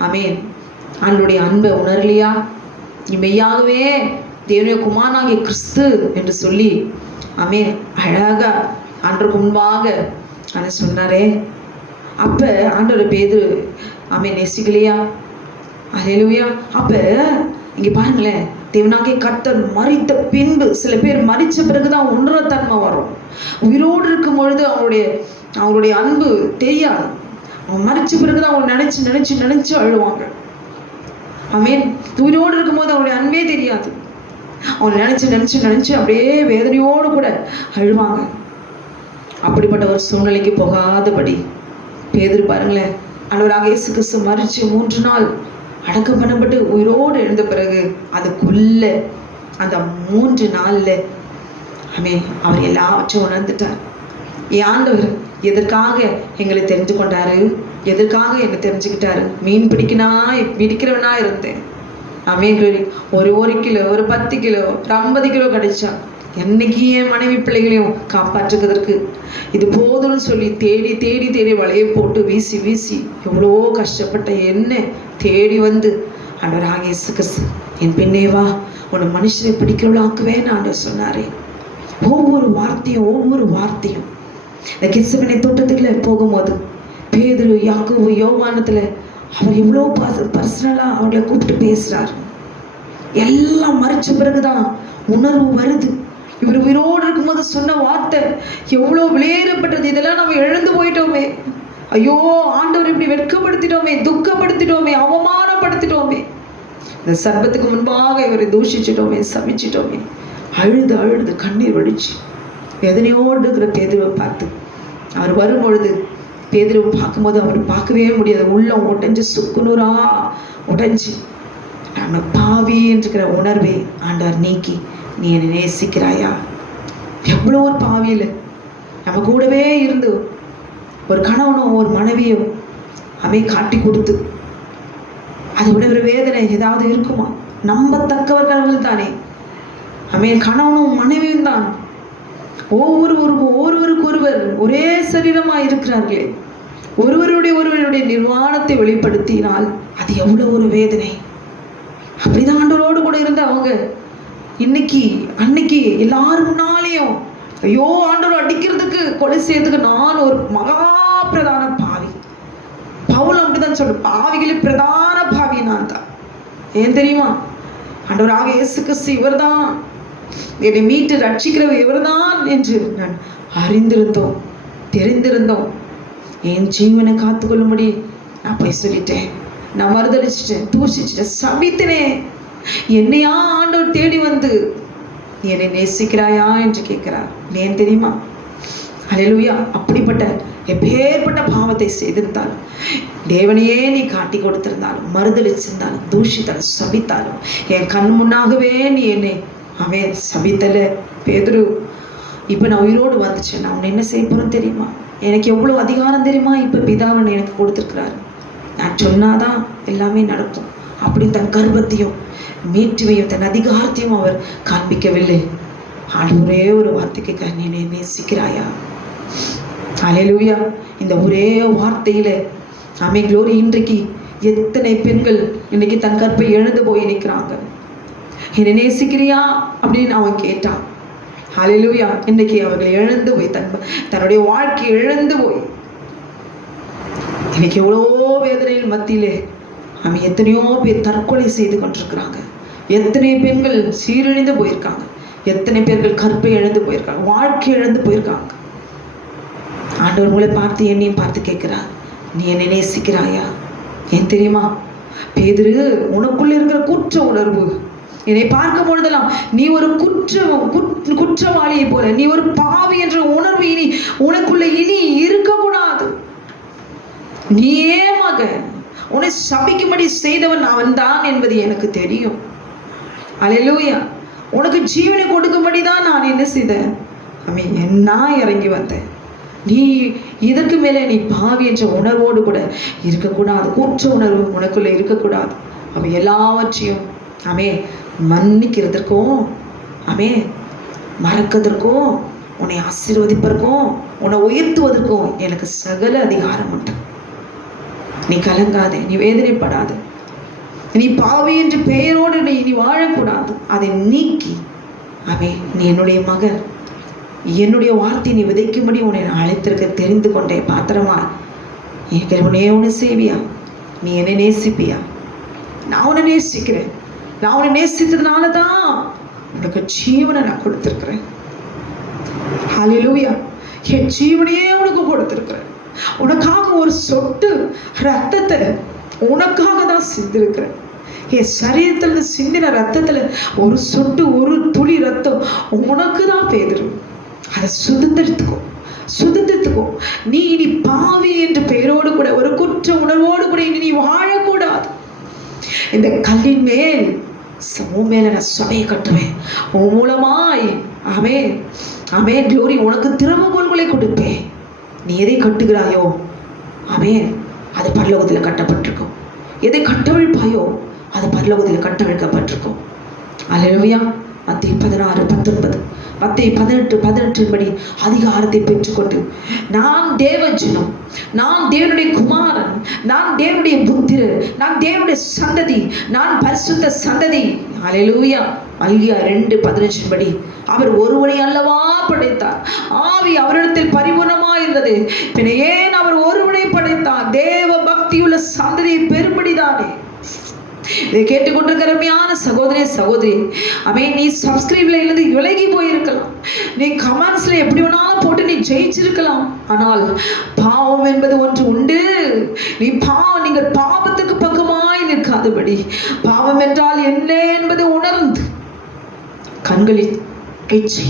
ஆமென் ஆண்டவருடைய அன்பை உணரலையா? நீ மெய்யாகவே தேவனுடைய குமாரனாகிய கிறிஸ்து என்று சொல்லி ஆமென் அழகா ஆண்டவருக்கு முன்பாக அதை சொன்னாரே. அப்ப ஆண்டவர் பேதுரு ஆமென் நேசிக்கலையா? அல்லேலூயா. அப்ப இங்க பாருங்களேன், தேவனாகிய கர்த்தர் மரித்த பின்பு, சில பேர் மரிச்ச பிறகுதான் உணர தன்மை வரும். உயிரோடு இருக்கும் பொழுது அவங்களுடைய அன்பு தெரியாது. அவன் மரிச்ச பிறகுதான் அவங்க நினைச்சு நினைச்சு நினைச்சு அழுவாங்க. ஆமென். உயிரோடு இருக்கும் போது அவங்களுடைய அன்பே தெரியாது. அவங்க நினைச்சு நினைச்சு நினைச்சு அப்படியே வேதனையோடு கூட அழுவாங்க. அப்படிப்பட்ட ஒரு சூழ்நிலைக்கு போகாதபடி பேதுரு பாருங்களேன், ஆண்டவராக இயேசு கிறிஸ்து மரிச்சு 3 நாள் அடக்கம் பண்ணப்பட்டு உயிரோடு எழுந்த பிறகு அதுக்குள்ள அந்த 3 நாள்ல ஆமென் அவர் எல்லாவற்றையும் உணர்ந்துட்டார். என் ஆண்டவர் எதற்காக எங்களை தெரிஞ்சு கொண்டாரு, எதற்காக என்னை தெரிஞ்சுக்கிட்டாரு? மீன் பிடிக்கிறவனா இருந்தேன். ஆமென். ஒரு கிலோ, ஒரு 10 கிலோ, ஒரு 50 கிலோ கிடைச்சா என்னைக்கு என் மனைவி பிள்ளைகளையும் காப்பாற்றுவதற்கு இது போதும்னு சொல்லி தேடி தேடி தேடி வலையை போட்டு வீசி வீசி எவ்வளோ கஷ்டப்பட்ட என்ன தேடி வந்து ஆண்டவராகிய இயேசு கிறிஸ்து, என் பின்னே வா, உன்னை மனுஷனை பிடிக்கிறவளாக்குவேன்னு ஆண்டவர் சொன்னாரே. ஒவ்வொரு வார்த்தையும் இந்த கெத்செமனே தோட்டத்துக்குள்ள போகும்போது பேதுரு, யாக்கோபு, யோவானத்துல அவர் எவ்வளோ பர்சனலா அவர்களை கூப்பிட்டு பேசுறாரு. எல்லாம் மறைச்ச பிறகுதான் உணர்வு வருது. இவர் உயிரோடு இருக்கும்போது சொன்ன வார்த்தை எவ்வளோ விளையேறப்பட்டது. இதெல்லாம் நம்ம இழந்து போயிட்டோமே, ஐயோ ஆண்டவர் இப்படி வெட்கப்படுத்திட்டோமே, துக்கப்படுத்திட்டோமே, அவமானப்படுத்திட்டோமே, இந்த சர்பத்துக்கு முன்பாக இவரை தூஷிச்சிட்டோமே, சபிச்சிட்டோமே, அழுது அழுது கண்ணீர் வடிச்சு வேதனையோடு இருக்கிற பேதுருவை பார்த்து அவர் வரும்பொழுது பேதுருவை பார்க்கும்போது அவர் பார்க்கவே முடியாது. உள்ளம் உடைஞ்சு சுக்குநூறா உடைஞ்சு நம்ம பாவி இருக்கிற உணர்வை ஆண்டவர் நீக்கி, நீ என்னை நேசிக்கிறாயா? எவ்வளோ ஒரு பாவியில் நம்ம கூடவே இருந்து ஒரு கணவனோ ஒரு மனைவியோ அவை காட்டி கொடுத்து அதை விட ஒரு வேதனை ஏதாவது இருக்குமா? நம்பத்தக்கவர்கள் தானே அவன் கணவனும் மனைவியும் தான். ஒருவருக்கு ஒருவர் ஒரே சரீரமா இருக்கிறார்களே, ஒருவருடைய நிர்வாணத்தை வெளிப்படுத்தினால் அது எவ்வளவு ஒரு வேதனை. அப்படிதான் ஆண்டவரோடு கூட இருந்த அவங்க அன்னைக்கு எல்லாரும் முன்னாலேயும் ஐயோ ஆண்டவர் அடிக்கிறதுக்கு கொலை செய்யறதுக்கு நான் ஒரு மகா பிரதான பாவி. பவுல் அப்படிதான் சொல்லு, பாவிகளில் பிரதான பாவி நான் தான். ஏன் தெரியுமா? ஆண்டவராக இயேசு கிறிஸ்து இவர்தான் என்னை மீட்டு ரட்சிக்கிறவர் இவர்தான் என்று நான் தெரிந்திருந்தோம். என் ஜீவனை காத்துக்கொள்ளும்படி நான் போய் சொல்லிட்டேன், நான் மறுதளிச்சிட்டேன், தூஷிச்சிட்டேன், சபித்தனே. என்னையா ஆண்டவர் தேடி வந்து என்னை நேசிக்கிறாயா என்று கேட்கிறார். ஏன் தெரியுமா? அல்லேலூயா. அப்படிப்பட்ட எப்பேற்பட்ட பாவத்தை செய்திருந்தாலும், தேவனையே நீ காட்டி கொடுத்திருந்தாலும், மறுதளிச்சிருந்தாலும், தூஷித்தாலும், சபித்தாலும், என் கண் முன்னாகவே நீ என்னை அவன் சபித்தல பேதுரு. இப்ப நான் உயிரோடு வந்துச்சேன், நான் உன்னை என்ன செய்ய போறேன் தெரியுமா? எனக்கு எவ்வளவு அதிகாரம் தெரியுமா? இப்ப பிதாவன் எனக்கு கொடுத்திருக்கிறாரு, நான் சொன்னாதான் எல்லாமே நடக்கும் அப்படின்னு தன் கர்வத்தையும் மீட்சிமையும் தன் அதிகாரத்தையும் அவர் காண்பிக்கவில்லை. ஒரே ஒரு வார்த்தைக்கு, நீ நேசிக்கிறாயா? அல்லேலூயா. இந்த ஒரே வார்த்தையில ஆமென் க்ளோரி. இன்றைக்கு எத்தனை பெண்கள் இன்னைக்கு தன் கற்பை இழந்து போய் நிற்கிறாங்க. என்னை நேசிக்கிறியா அப்படின்னு அவன் கேட்டான். அல்லேலூயா. இன்னைக்கு அவர்கள் இழந்து போய் தன்னுடைய வாழ்க்கையை இழந்து போய் இன்னைக்கு எவ்வளோ வேதனையில் மத்தியிலே அவன் எத்தனையோ பேர் தற்கொலை செய்து கொண்டிருக்கிறாங்க. எத்தனை பெண்கள் சீரழிந்து போயிருக்காங்க. எத்தனை பேர்கள் கற்பை இழந்து போயிருக்காங்க, வாழ்க்கை இழந்து போயிருக்காங்க. ஆண்டவர் உங்களை பார்த்து என்னையும் பார்த்து கேட்கிறார், நீ என்னை நேசிக்கிறாயா? ஏன் தெரியுமா? பேதுரு, உனக்குள்ள இருக்கிற குற்ற உணர்வு என்னை பார்க்கும் பொழுதெல்லாம் நீ ஒரு குற்றவாளியை போல, நீ ஒரு பாவி என்ற உணர்வு இனி உனக்குள்ள இனி இருக்கக்கூடாது. நீயே மக, அவனை சபிக்கும்படி செய்தவன் அவன்தான் என்பது எனக்கு தெரியும். அல்லேலூயா. உனக்கு ஜீவனை கொடுக்கும்படி தான் நான் என்ன செய்தேன்? நான் இறங்கி வந்தேன். நீ இதற்கு மேலே நீ பாவி என்ற உணர்வோடு கூட இருக்கக்கூடாது. குற்ற உணர்வு உனக்குள்ள இருக்கக்கூடாது. அவன் எல்லாவற்றையும் மன்னிக்கிறதற்கும் மறக்கிறதற்கும் உன்னை ஆசீர்வதிப்பதற்கும் உன்னை உயர்த்துவதற்கும் எனக்கு சகல அதிகாரம் உண்டு. நீ கலங்காதே, நீ வேதனைப்படாது. நீ பாவி என்று பெயரோடு நீ வாழக்கூடாது. அதை நீக்கி நீ என்னுடைய மகன், என்னுடைய வார்த்தை நீ விதைக்கும்படி உன்னை நான் அழைத்திருக்க தெரிந்து கொண்டேன். பாத்திரமா உன்னையே உன்னை செய்வியா? நீ என்னை நேசிப்பியா? நான் உன்னை நேசிக்கிறேன். நான் உன்னை நேசித்ததுனால தான் உனக்கு ஜீவனை நான் கொடுத்திருக்கிறேன். ஹல்லேலூயா. என் ஜீவனையே உனக்கு கொடுத்திருக்கிறேன். உனக்காக ஒரு சொட்டு ரத்தத்தை உனக்காக தான் சிந்திருக்கிறேன். என் சரீரத்துல சிந்தின ரத்தத்துல ஒரு சொட்டு, ஒரு துளி ரத்தம் உனக்கு தான் பேதுரு. அதை சுதந்திரத்துக்கோ. நீ இனி பாவி என்ற பெயரோடு கூட, ஒரு குற்ற உணர்வோடு கூட இனி நீ வாழக்கூடாது. இந்த கல்லின் மேல் மேல நான் சபையை கட்டுவேன். உன் மூலமாய் க்ளோரி உனக்கு திறவுகோல்களை கொடுப்பேன். நீ எதை கட்டுகிறாயோ அது பரலோகத்தில் கட்டப்பட்டிருக்கும். எதை கட்டவிழ்ப்பாயோ அது பரலோகத்தில் கட்டவிழ்க்கப்பட்டிருக்கும். அல்லேலூயா. மத்தேயு 16:19, மத்தேயு 18:18 படி அதிகாரத்தை பெற்றுக்கொண்டு நான் தேவஜனம், நான் தேவனுடைய குமாரன், நான் தேவனுடைய புத்திரர், நான் தேவனுடைய சந்ததி, நான் பரிசுத்த சந்ததி. அல்லேலூயா. மல்கியா 2:15 படி அவர் ஒருவனை அல்லவா படைத்தார், ஆவி அவரிடத்தில் பரிபூர்ணமாய் இருந்தது, பின்ன ஏன் அவர் ஒருவனை படைத்தார்? தேவ பக்தியுள்ள சந்ததியை பெரும்படிதானே. இதை கேட்டுக்கொண்டிருக்கிற அருமையான சகோதரி, நீ சப்ஸ்கிரைப்ல இருந்து விலகி போயிருக்கலாம். நீ கமெண்ட்ஸ்ல எப்படி வேணாலும் போட்டு நீ ஜெயிச்சிருக்கலாம். ஆனால் பாவம் என்பது ஒன்று உண்டு. நீங்கள் பாவத்துக்கு பக்கமாய் நிற்காதபடி, பாவம் என்றால் என்ன என்பதை உணர்ந்து, கண்களின் இச்சை,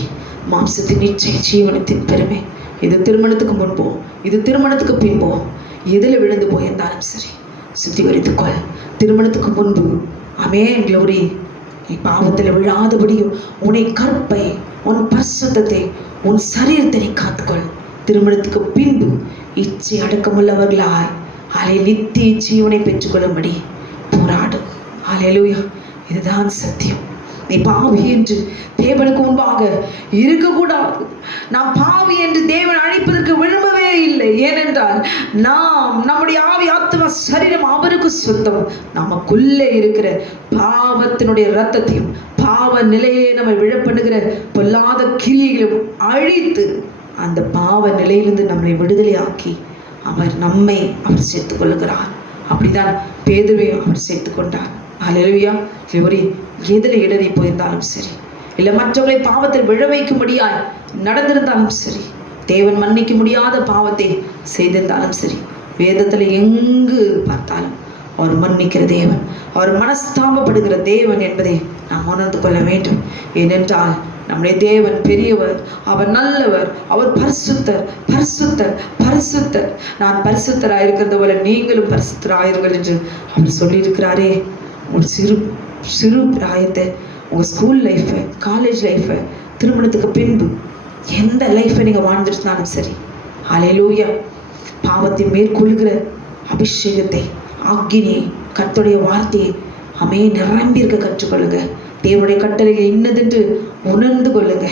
மாம்சத்தின் இச்சை, ஜீவனத்தின் பெருமை, இது திருமணத்துக்கு முன்போ இது திருமணத்துக்கு பின்போ எதில் விழுந்து போயிருந்தாலும் சரி, சுத்திகரித்துக்கொள். திருமணத்துக்கு முன்பு க்ளோரி நீ பாவத்தில் விழாதபடியும் உன்னை கற்பை, உன் பரிசுத்தத்தை, உன் சரீரத்தை நீ காத்துக்கொள். திருமணத்துக்கு பின்பு இச்சை அடக்கமுள்ளவர்களாய் நித்திய ஜீவனை பெற்றுக்கொள்ளும்படி போராடும். அல்லேலூயா. இதுதான் சத்தியம். நீ பாவி என்று தேவனுக்கு முன்பாக இருக்கக்கூடாது. நாம் பாவி என்று தேவன் அழைப்பதற்கு விரும்பவே இல்லை. ஏனென்றால் நம்முடைய ஆவி, ஆத்மா, சரீரம் அவருக்கு சொந்தம். நமக்குள்ளே இருக்கிற பாவத்தினுடைய இரத்தத்தையும் பாவ நிலையிலே நம்ம விழப்பண்ணுகிற பொல்லாத கிரியைகளும் அழித்து அந்த பாவ நிலையிலிருந்து நம்மை விடுதலை ஆக்கி அவர் சேர்த்துக் கொள்ளுகிறார். அப்படிதான் பேதுருவையும் அவர் சேர்த்து கொண்டார். அல்லேலூயா. எதில் இடறி போயிருந்தாலும் சரி, இல்லை மற்றவர்களை பாவத்தில் விழ வைக்கும்படியாய் நடந்திருந்தாலும் சரி, தேவன் மன்னிக்க முடியாத பாவத்தை செய்திருந்தாலும் சரி, வேதத்தில் எங்கு பார்த்தாலும் அவர் மன்னிக்கிற தேவன், அவர் மனஸ்தாபப்படுகிற தேவன் என்பதை நாம் உணர்ந்து கொள்ள வேண்டும். ஏனென்றால் நம்முடைய தேவன் பெரியவர், அவர் நல்லவர், அவர் பரிசுத்தர், பரிசுத்தர், பரிசுத்தர். நான் பரிசுத்தராயிருக்கிறது போல நீங்களும் பரிசுத்தராயிருங்கள் என்று அவர் சொல்லியிருக்கிறாரே. ஒரு சிறு பிராயத்தை, உங்கள் ஸ்கூல் லைஃபை, காலேஜ் லைஃபை, திருமணத்துக்கு பின்பு எந்த லைஃப்பை நீங்கள் வாழ்ந்துருந்தாலும் சரி, அல்லேலூயா, பாவத்தை மேற்கொள்கிற அபிஷேகத்தை, ஆக்கினியை, கர்த்தருடைய வார்த்தையை நிரம்பி இருக்க கற்றுக்கொள்ளுங்க. தேவனுடைய கட்டளைகள் இன்னதென்று உணர்ந்து கொள்ளுங்க,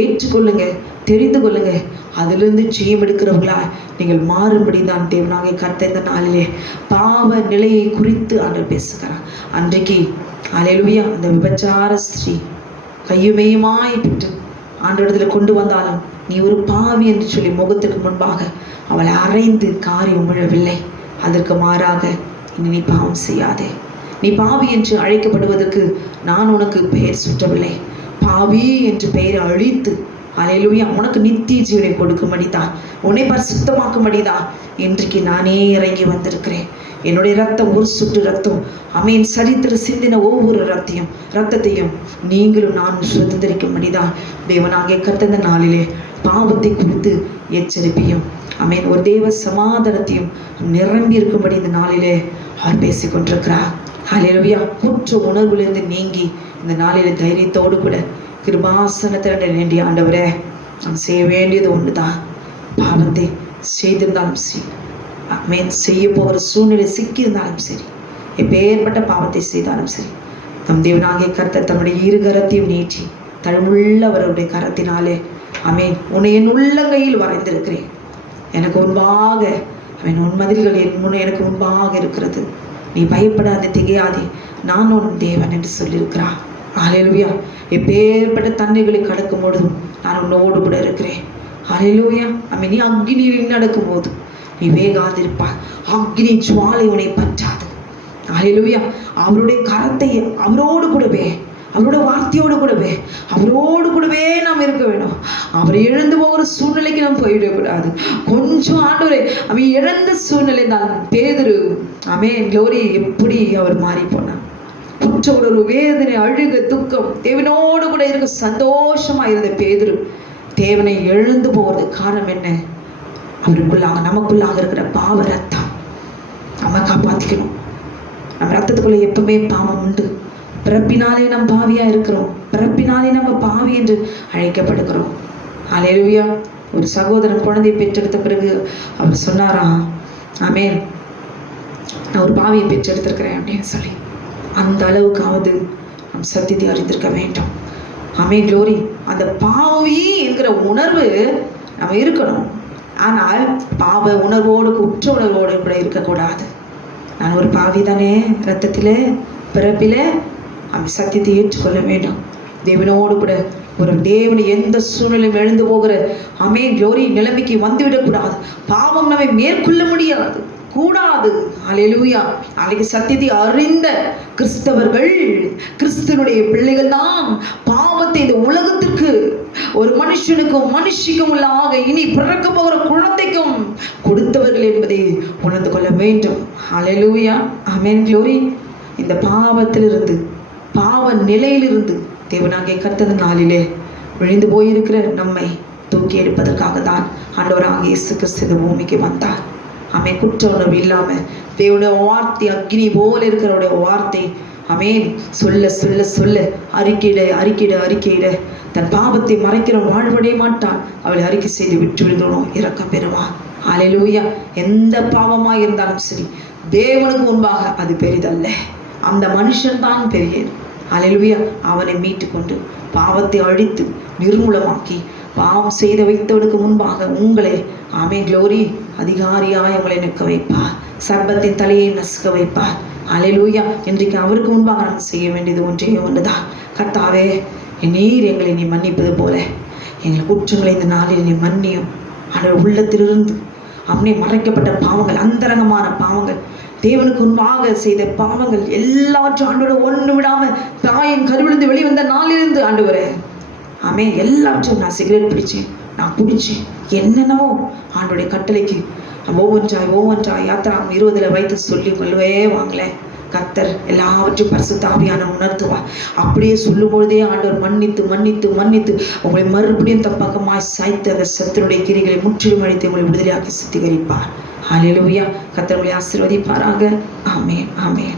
ஏற்றுக்கொள்ளுங்க, தெரிந்து கொள்ளுங்க. அதிலிருந்து ஜெயம் எடுக்கிறவர்களா நீங்கள் மாறும்படி தான் தேவனாகிய கர்த்தர் இந்த நாளிலே பாவ நிலையை குறித்து ஆண்டவர் பேசுகிறார். அன்றைக்கு அல்லேலூயா, அந்த விபச்சார ஸ்திரீ கையுமையுமாய் பெற்று ஆண்டவரிடத்தில் கொண்டு வந்தாலும் நீ ஒரு பாவி என்று சொல்லி முகத்துக்கு முன்பாக அவளை அறைந்து காரியம் உமிழவில்லை. அதற்கு மாறாக நீ பாவம் செய்யாதே, நீ பாவி என்று அழைக்கப்படுவதற்கு நான் உனக்கு பெயர் சுற்றவில்லை, பாவி என்று பெயரை அழித்து அல்லேலூயா உனக்கு நித்திய ஜீவனை கொடுக்கும்படிதான், உன்னை பரிசுத்தமாக்கும்படிதான் இன்றைக்கு நானே இறங்கி வந்திருக்கிறேன். என்னுடைய ரத்தம், ஒரு சுற்று ரத்தம், சரித்திர சிந்தின ஒவ்வொரு ரத்தத்தையும் நீங்களும் நான் சுதந்திரிக்கும்படிதான் தேவனாகிய கர்த்தர் இந்த நாளிலே பாவத்தை குறித்து எச்சரிப்பையும் ஒரு தேவ சமாதானத்தையும் நிரம்பி இருக்கும்படி இந்த நாளிலே அவர் பேசி கொண்டிருக்கிறார். ஹல்லேலூயா. குற்ற உணர்விலிருந்து நீங்கி இந்த நாளில் தைரியத்தோடு கூட கிருபாசனத்தில் வேண்டிய ஆண்டவரே, நாம் செய்ய வேண்டியது ஒன்றுதான். பாவத்தை செய்திருந்தாலும் சரி, செய்ய போகிற சூழ்நிலை சிக்கியிருந்தாலும் சரி, எப்பேற்பட்ட பாவத்தை செய்தாலும் சரி, நம் தேவனாகிய கர்த்தர் தம்முடைய இருகரத்தையும் நீட்டி தழுமுள்ளவருடைய கரத்தினாலே உன்னை என் உள்ளங்கையில் வரைந்திருக்கிறேன், எனக்கு முன்பாக உன் மதில்கள் எனக்கு முன்பாக இருக்கிறது, நீ பயப்படாதே, திகையாதே, நான் உன் தேவன் என்று சொல்லியிருக்கிறார். ஹல்லேலூயா. எப்பேற்பட்ட தண்ணீர்களை கடக்கும் பொழுதும் நான் உன்னோடு கூட இருக்கிறேன். ஹல்லேலூயா. நீ அக்னியில் நடக்கும் போது நீ வேகாதிருப்பாய், அக்னி ஜுவாலை உன்னை பற்றாது. ஹல்லேலூயா. அவருடைய கரத்தை அவரோடு கூடவே, அவரோட வார்த்தையோடு கூடவே, அவரோடு கூடவே நாம் இருக்க வேணும். அவர் இழந்து போகிற சூழ்நிலைக்கு நாம் போயிடக்கூடாது. கொஞ்சம் ஆண்டவரே இழந்த சூழ்நிலை தான். பேதுரு க்ளோரி எப்படி அவர் மாறி போனார். குற்ற உணர்வு, வேதனை, அழுக, துக்கம், தேவனோடு கூட இருக்க சந்தோஷமா இருந்த பேதுரு தேவனை எழுந்து போகிறது காரணம் என்ன? அவருக்குள்ளாக நமக்குள்ளாக இருக்கிற பாவ ரத்தம் நம்ம காப்பாத்திக்கணும். நம்ம ரத்தத்துக்குள்ள எப்பவுமே பாவம் உண்டு. பிறப்பினாலே நம்ம பாவியா இருக்கிறோம், பிறப்பினாலே நம்ம பாவி என்று அழைக்கப்படுகிறோம். ஹல்லேலூயா. ஒரு சகோதரன் குழந்தையை பெற்றெடுத்த பிறகு அவர் சொன்னாரா, ஆமென், நான் ஒரு பாவியை பெற்றெடுத்திருக்கிறேன் அப்படின்னு சொல்லி. அந்த அளவுக்காவது நம் சத்தியத்தை அறிந்திருக்க வேண்டும். ஆமென், க்ளோரி. அந்த பாவி என்கிற உணர்வு நம்ம இருக்கணும். ஆனால் பாவ உணர்வோடு, குற்ற உணர்வோடு கூட இருக்கக்கூடாது. நான் ஒரு பாவி தானே, ரத்தத்திலே பிறப்பிலே சத்தியத்தை ஏற்றுக்கொள்ள வேண்டும். தேவனோடு கூட ஒரு தேவனை எந்த சூழ்நிலையும் எழுந்து போகிற க்ளோரி நிலைமைக்கு வந்துவிடக்கூடாது. பாவம் நம்மை மேற்கொள்ள முடியாது, கூடாது. ஹல்லேலூயா. அன்றைக்கு சத்தியத்தை அறிந்த கிறிஸ்தவர்கள், கிறிஸ்துவனுடைய பிள்ளைகள் தான் பாவத்தை இந்த உலகத்திற்கு, ஒரு மனுஷனுக்கும் மனுஷிக்கும் உள்ளாக இனி பிறக்க போகிற குழந்தைக்கும் கொடுத்தவர்கள் என்பதை உணர்ந்து கொள்ள வேண்டும். ஹல்லேலூயா. ஆமென், க்ளோரி. இந்த பாவத்திலிருந்து, பாவ நிலையிலிருந்து தேவனாகிய கர்த்தர் நாளிலே விழுந்து போயிருக்கிற நம்மை தூக்கி எடுப்பதற்காக தான் ஆண்டவராகிய இயேசு கிறிஸ்து இந்த பூமிக்கு வந்தார். குற்ற உணர்வு இல்லாம தேவனுடைய வார்த்தை அக்னி போல இருக்கிறவருடைய வார்த்தை சொல்ல சொல்ல சொல்ல அறிக்கையிட அறிக்கையிட அறிக்கையிட தன் பாவத்தை மறைக்கிறவன் வாழ்வடைய மாட்டான். அவளை அறிக்கை செய்து விட்டு விடுகிறோம், இரக்கம் பெறுவான். ஹல்லேலூயா. எந்த பாவமாய் இருந்தாலும் சரி, தேவனுக்கு முன்பாக அது பெரிதல்ல, அந்த மனுஷன் தான் பெரியது. ஹல்லேலூயா. அவனை மீட்டு கொண்டு பாவத்தை அழித்து நிர்மூலமாக்கி பாவம் செய்து வைத்தவனுக்கு முன்பாக உங்களை க்ளோரி அதிகாரியாய் உங்களை நிற்க வைப்பார். சர்பத்தின் தலையை நசுக்க வைப்பார். ஹல்லேலூயா. இன்றைக்கு அவருக்கு முன்பாக நாம் செய்ய வேண்டியது ஒன்றே ஒன்றுதான். கர்த்தாவே, நீர் எங்களை நீ மன்னிப்பது போல எங்கள் குற்றங்களை இந்த நாளில் நீ மன்னியும். ஆனால் உள்ளத்திலிருந்து மறைக்கப்பட்ட பாவங்கள், அந்தரங்கமான பாவங்கள், தேவனுக்கு முன்பாக செய்த பாவங்கள் எல்லாவற்றும் ஆண்டவரை ஒன்று விடாம தாயின் கருவிலிருந்து வெளிவந்த நாளிலிருந்து ஆண்டவரே எல்லாவற்றும் நான் சிகரெட் பிடிச்சேன், நான் குடிச்சேன், என்னென்னவோ ஆண்டோடைய கட்டளைக்கு ஒவ்வொன்றாய் யாத்திராகம் 20 வைத்து சொல்லி கொள்ளவே வாங்கல. கர்த்தர் எல்லாவற்றையும் பரிசுத்த ஆவியான உணர்த்துவார். அப்படியே சொல்லும் பொழுதே ஆண்டவர் மன்னித்து மன்னித்து மன்னித்து உங்களை மறுபடியும் தப்பக்கமாய் சாய்த்து அந்த சத்துருடைய கிரிகளை முற்றிலும் அழித்து உங்களை விடுதலையாக்கி சுத்திகரிப்பார். ஹல்லேலூயா. கர்த்தர் உங்களை ஆசீர்வதிப்பாராக. ஆமென், ஆமென்.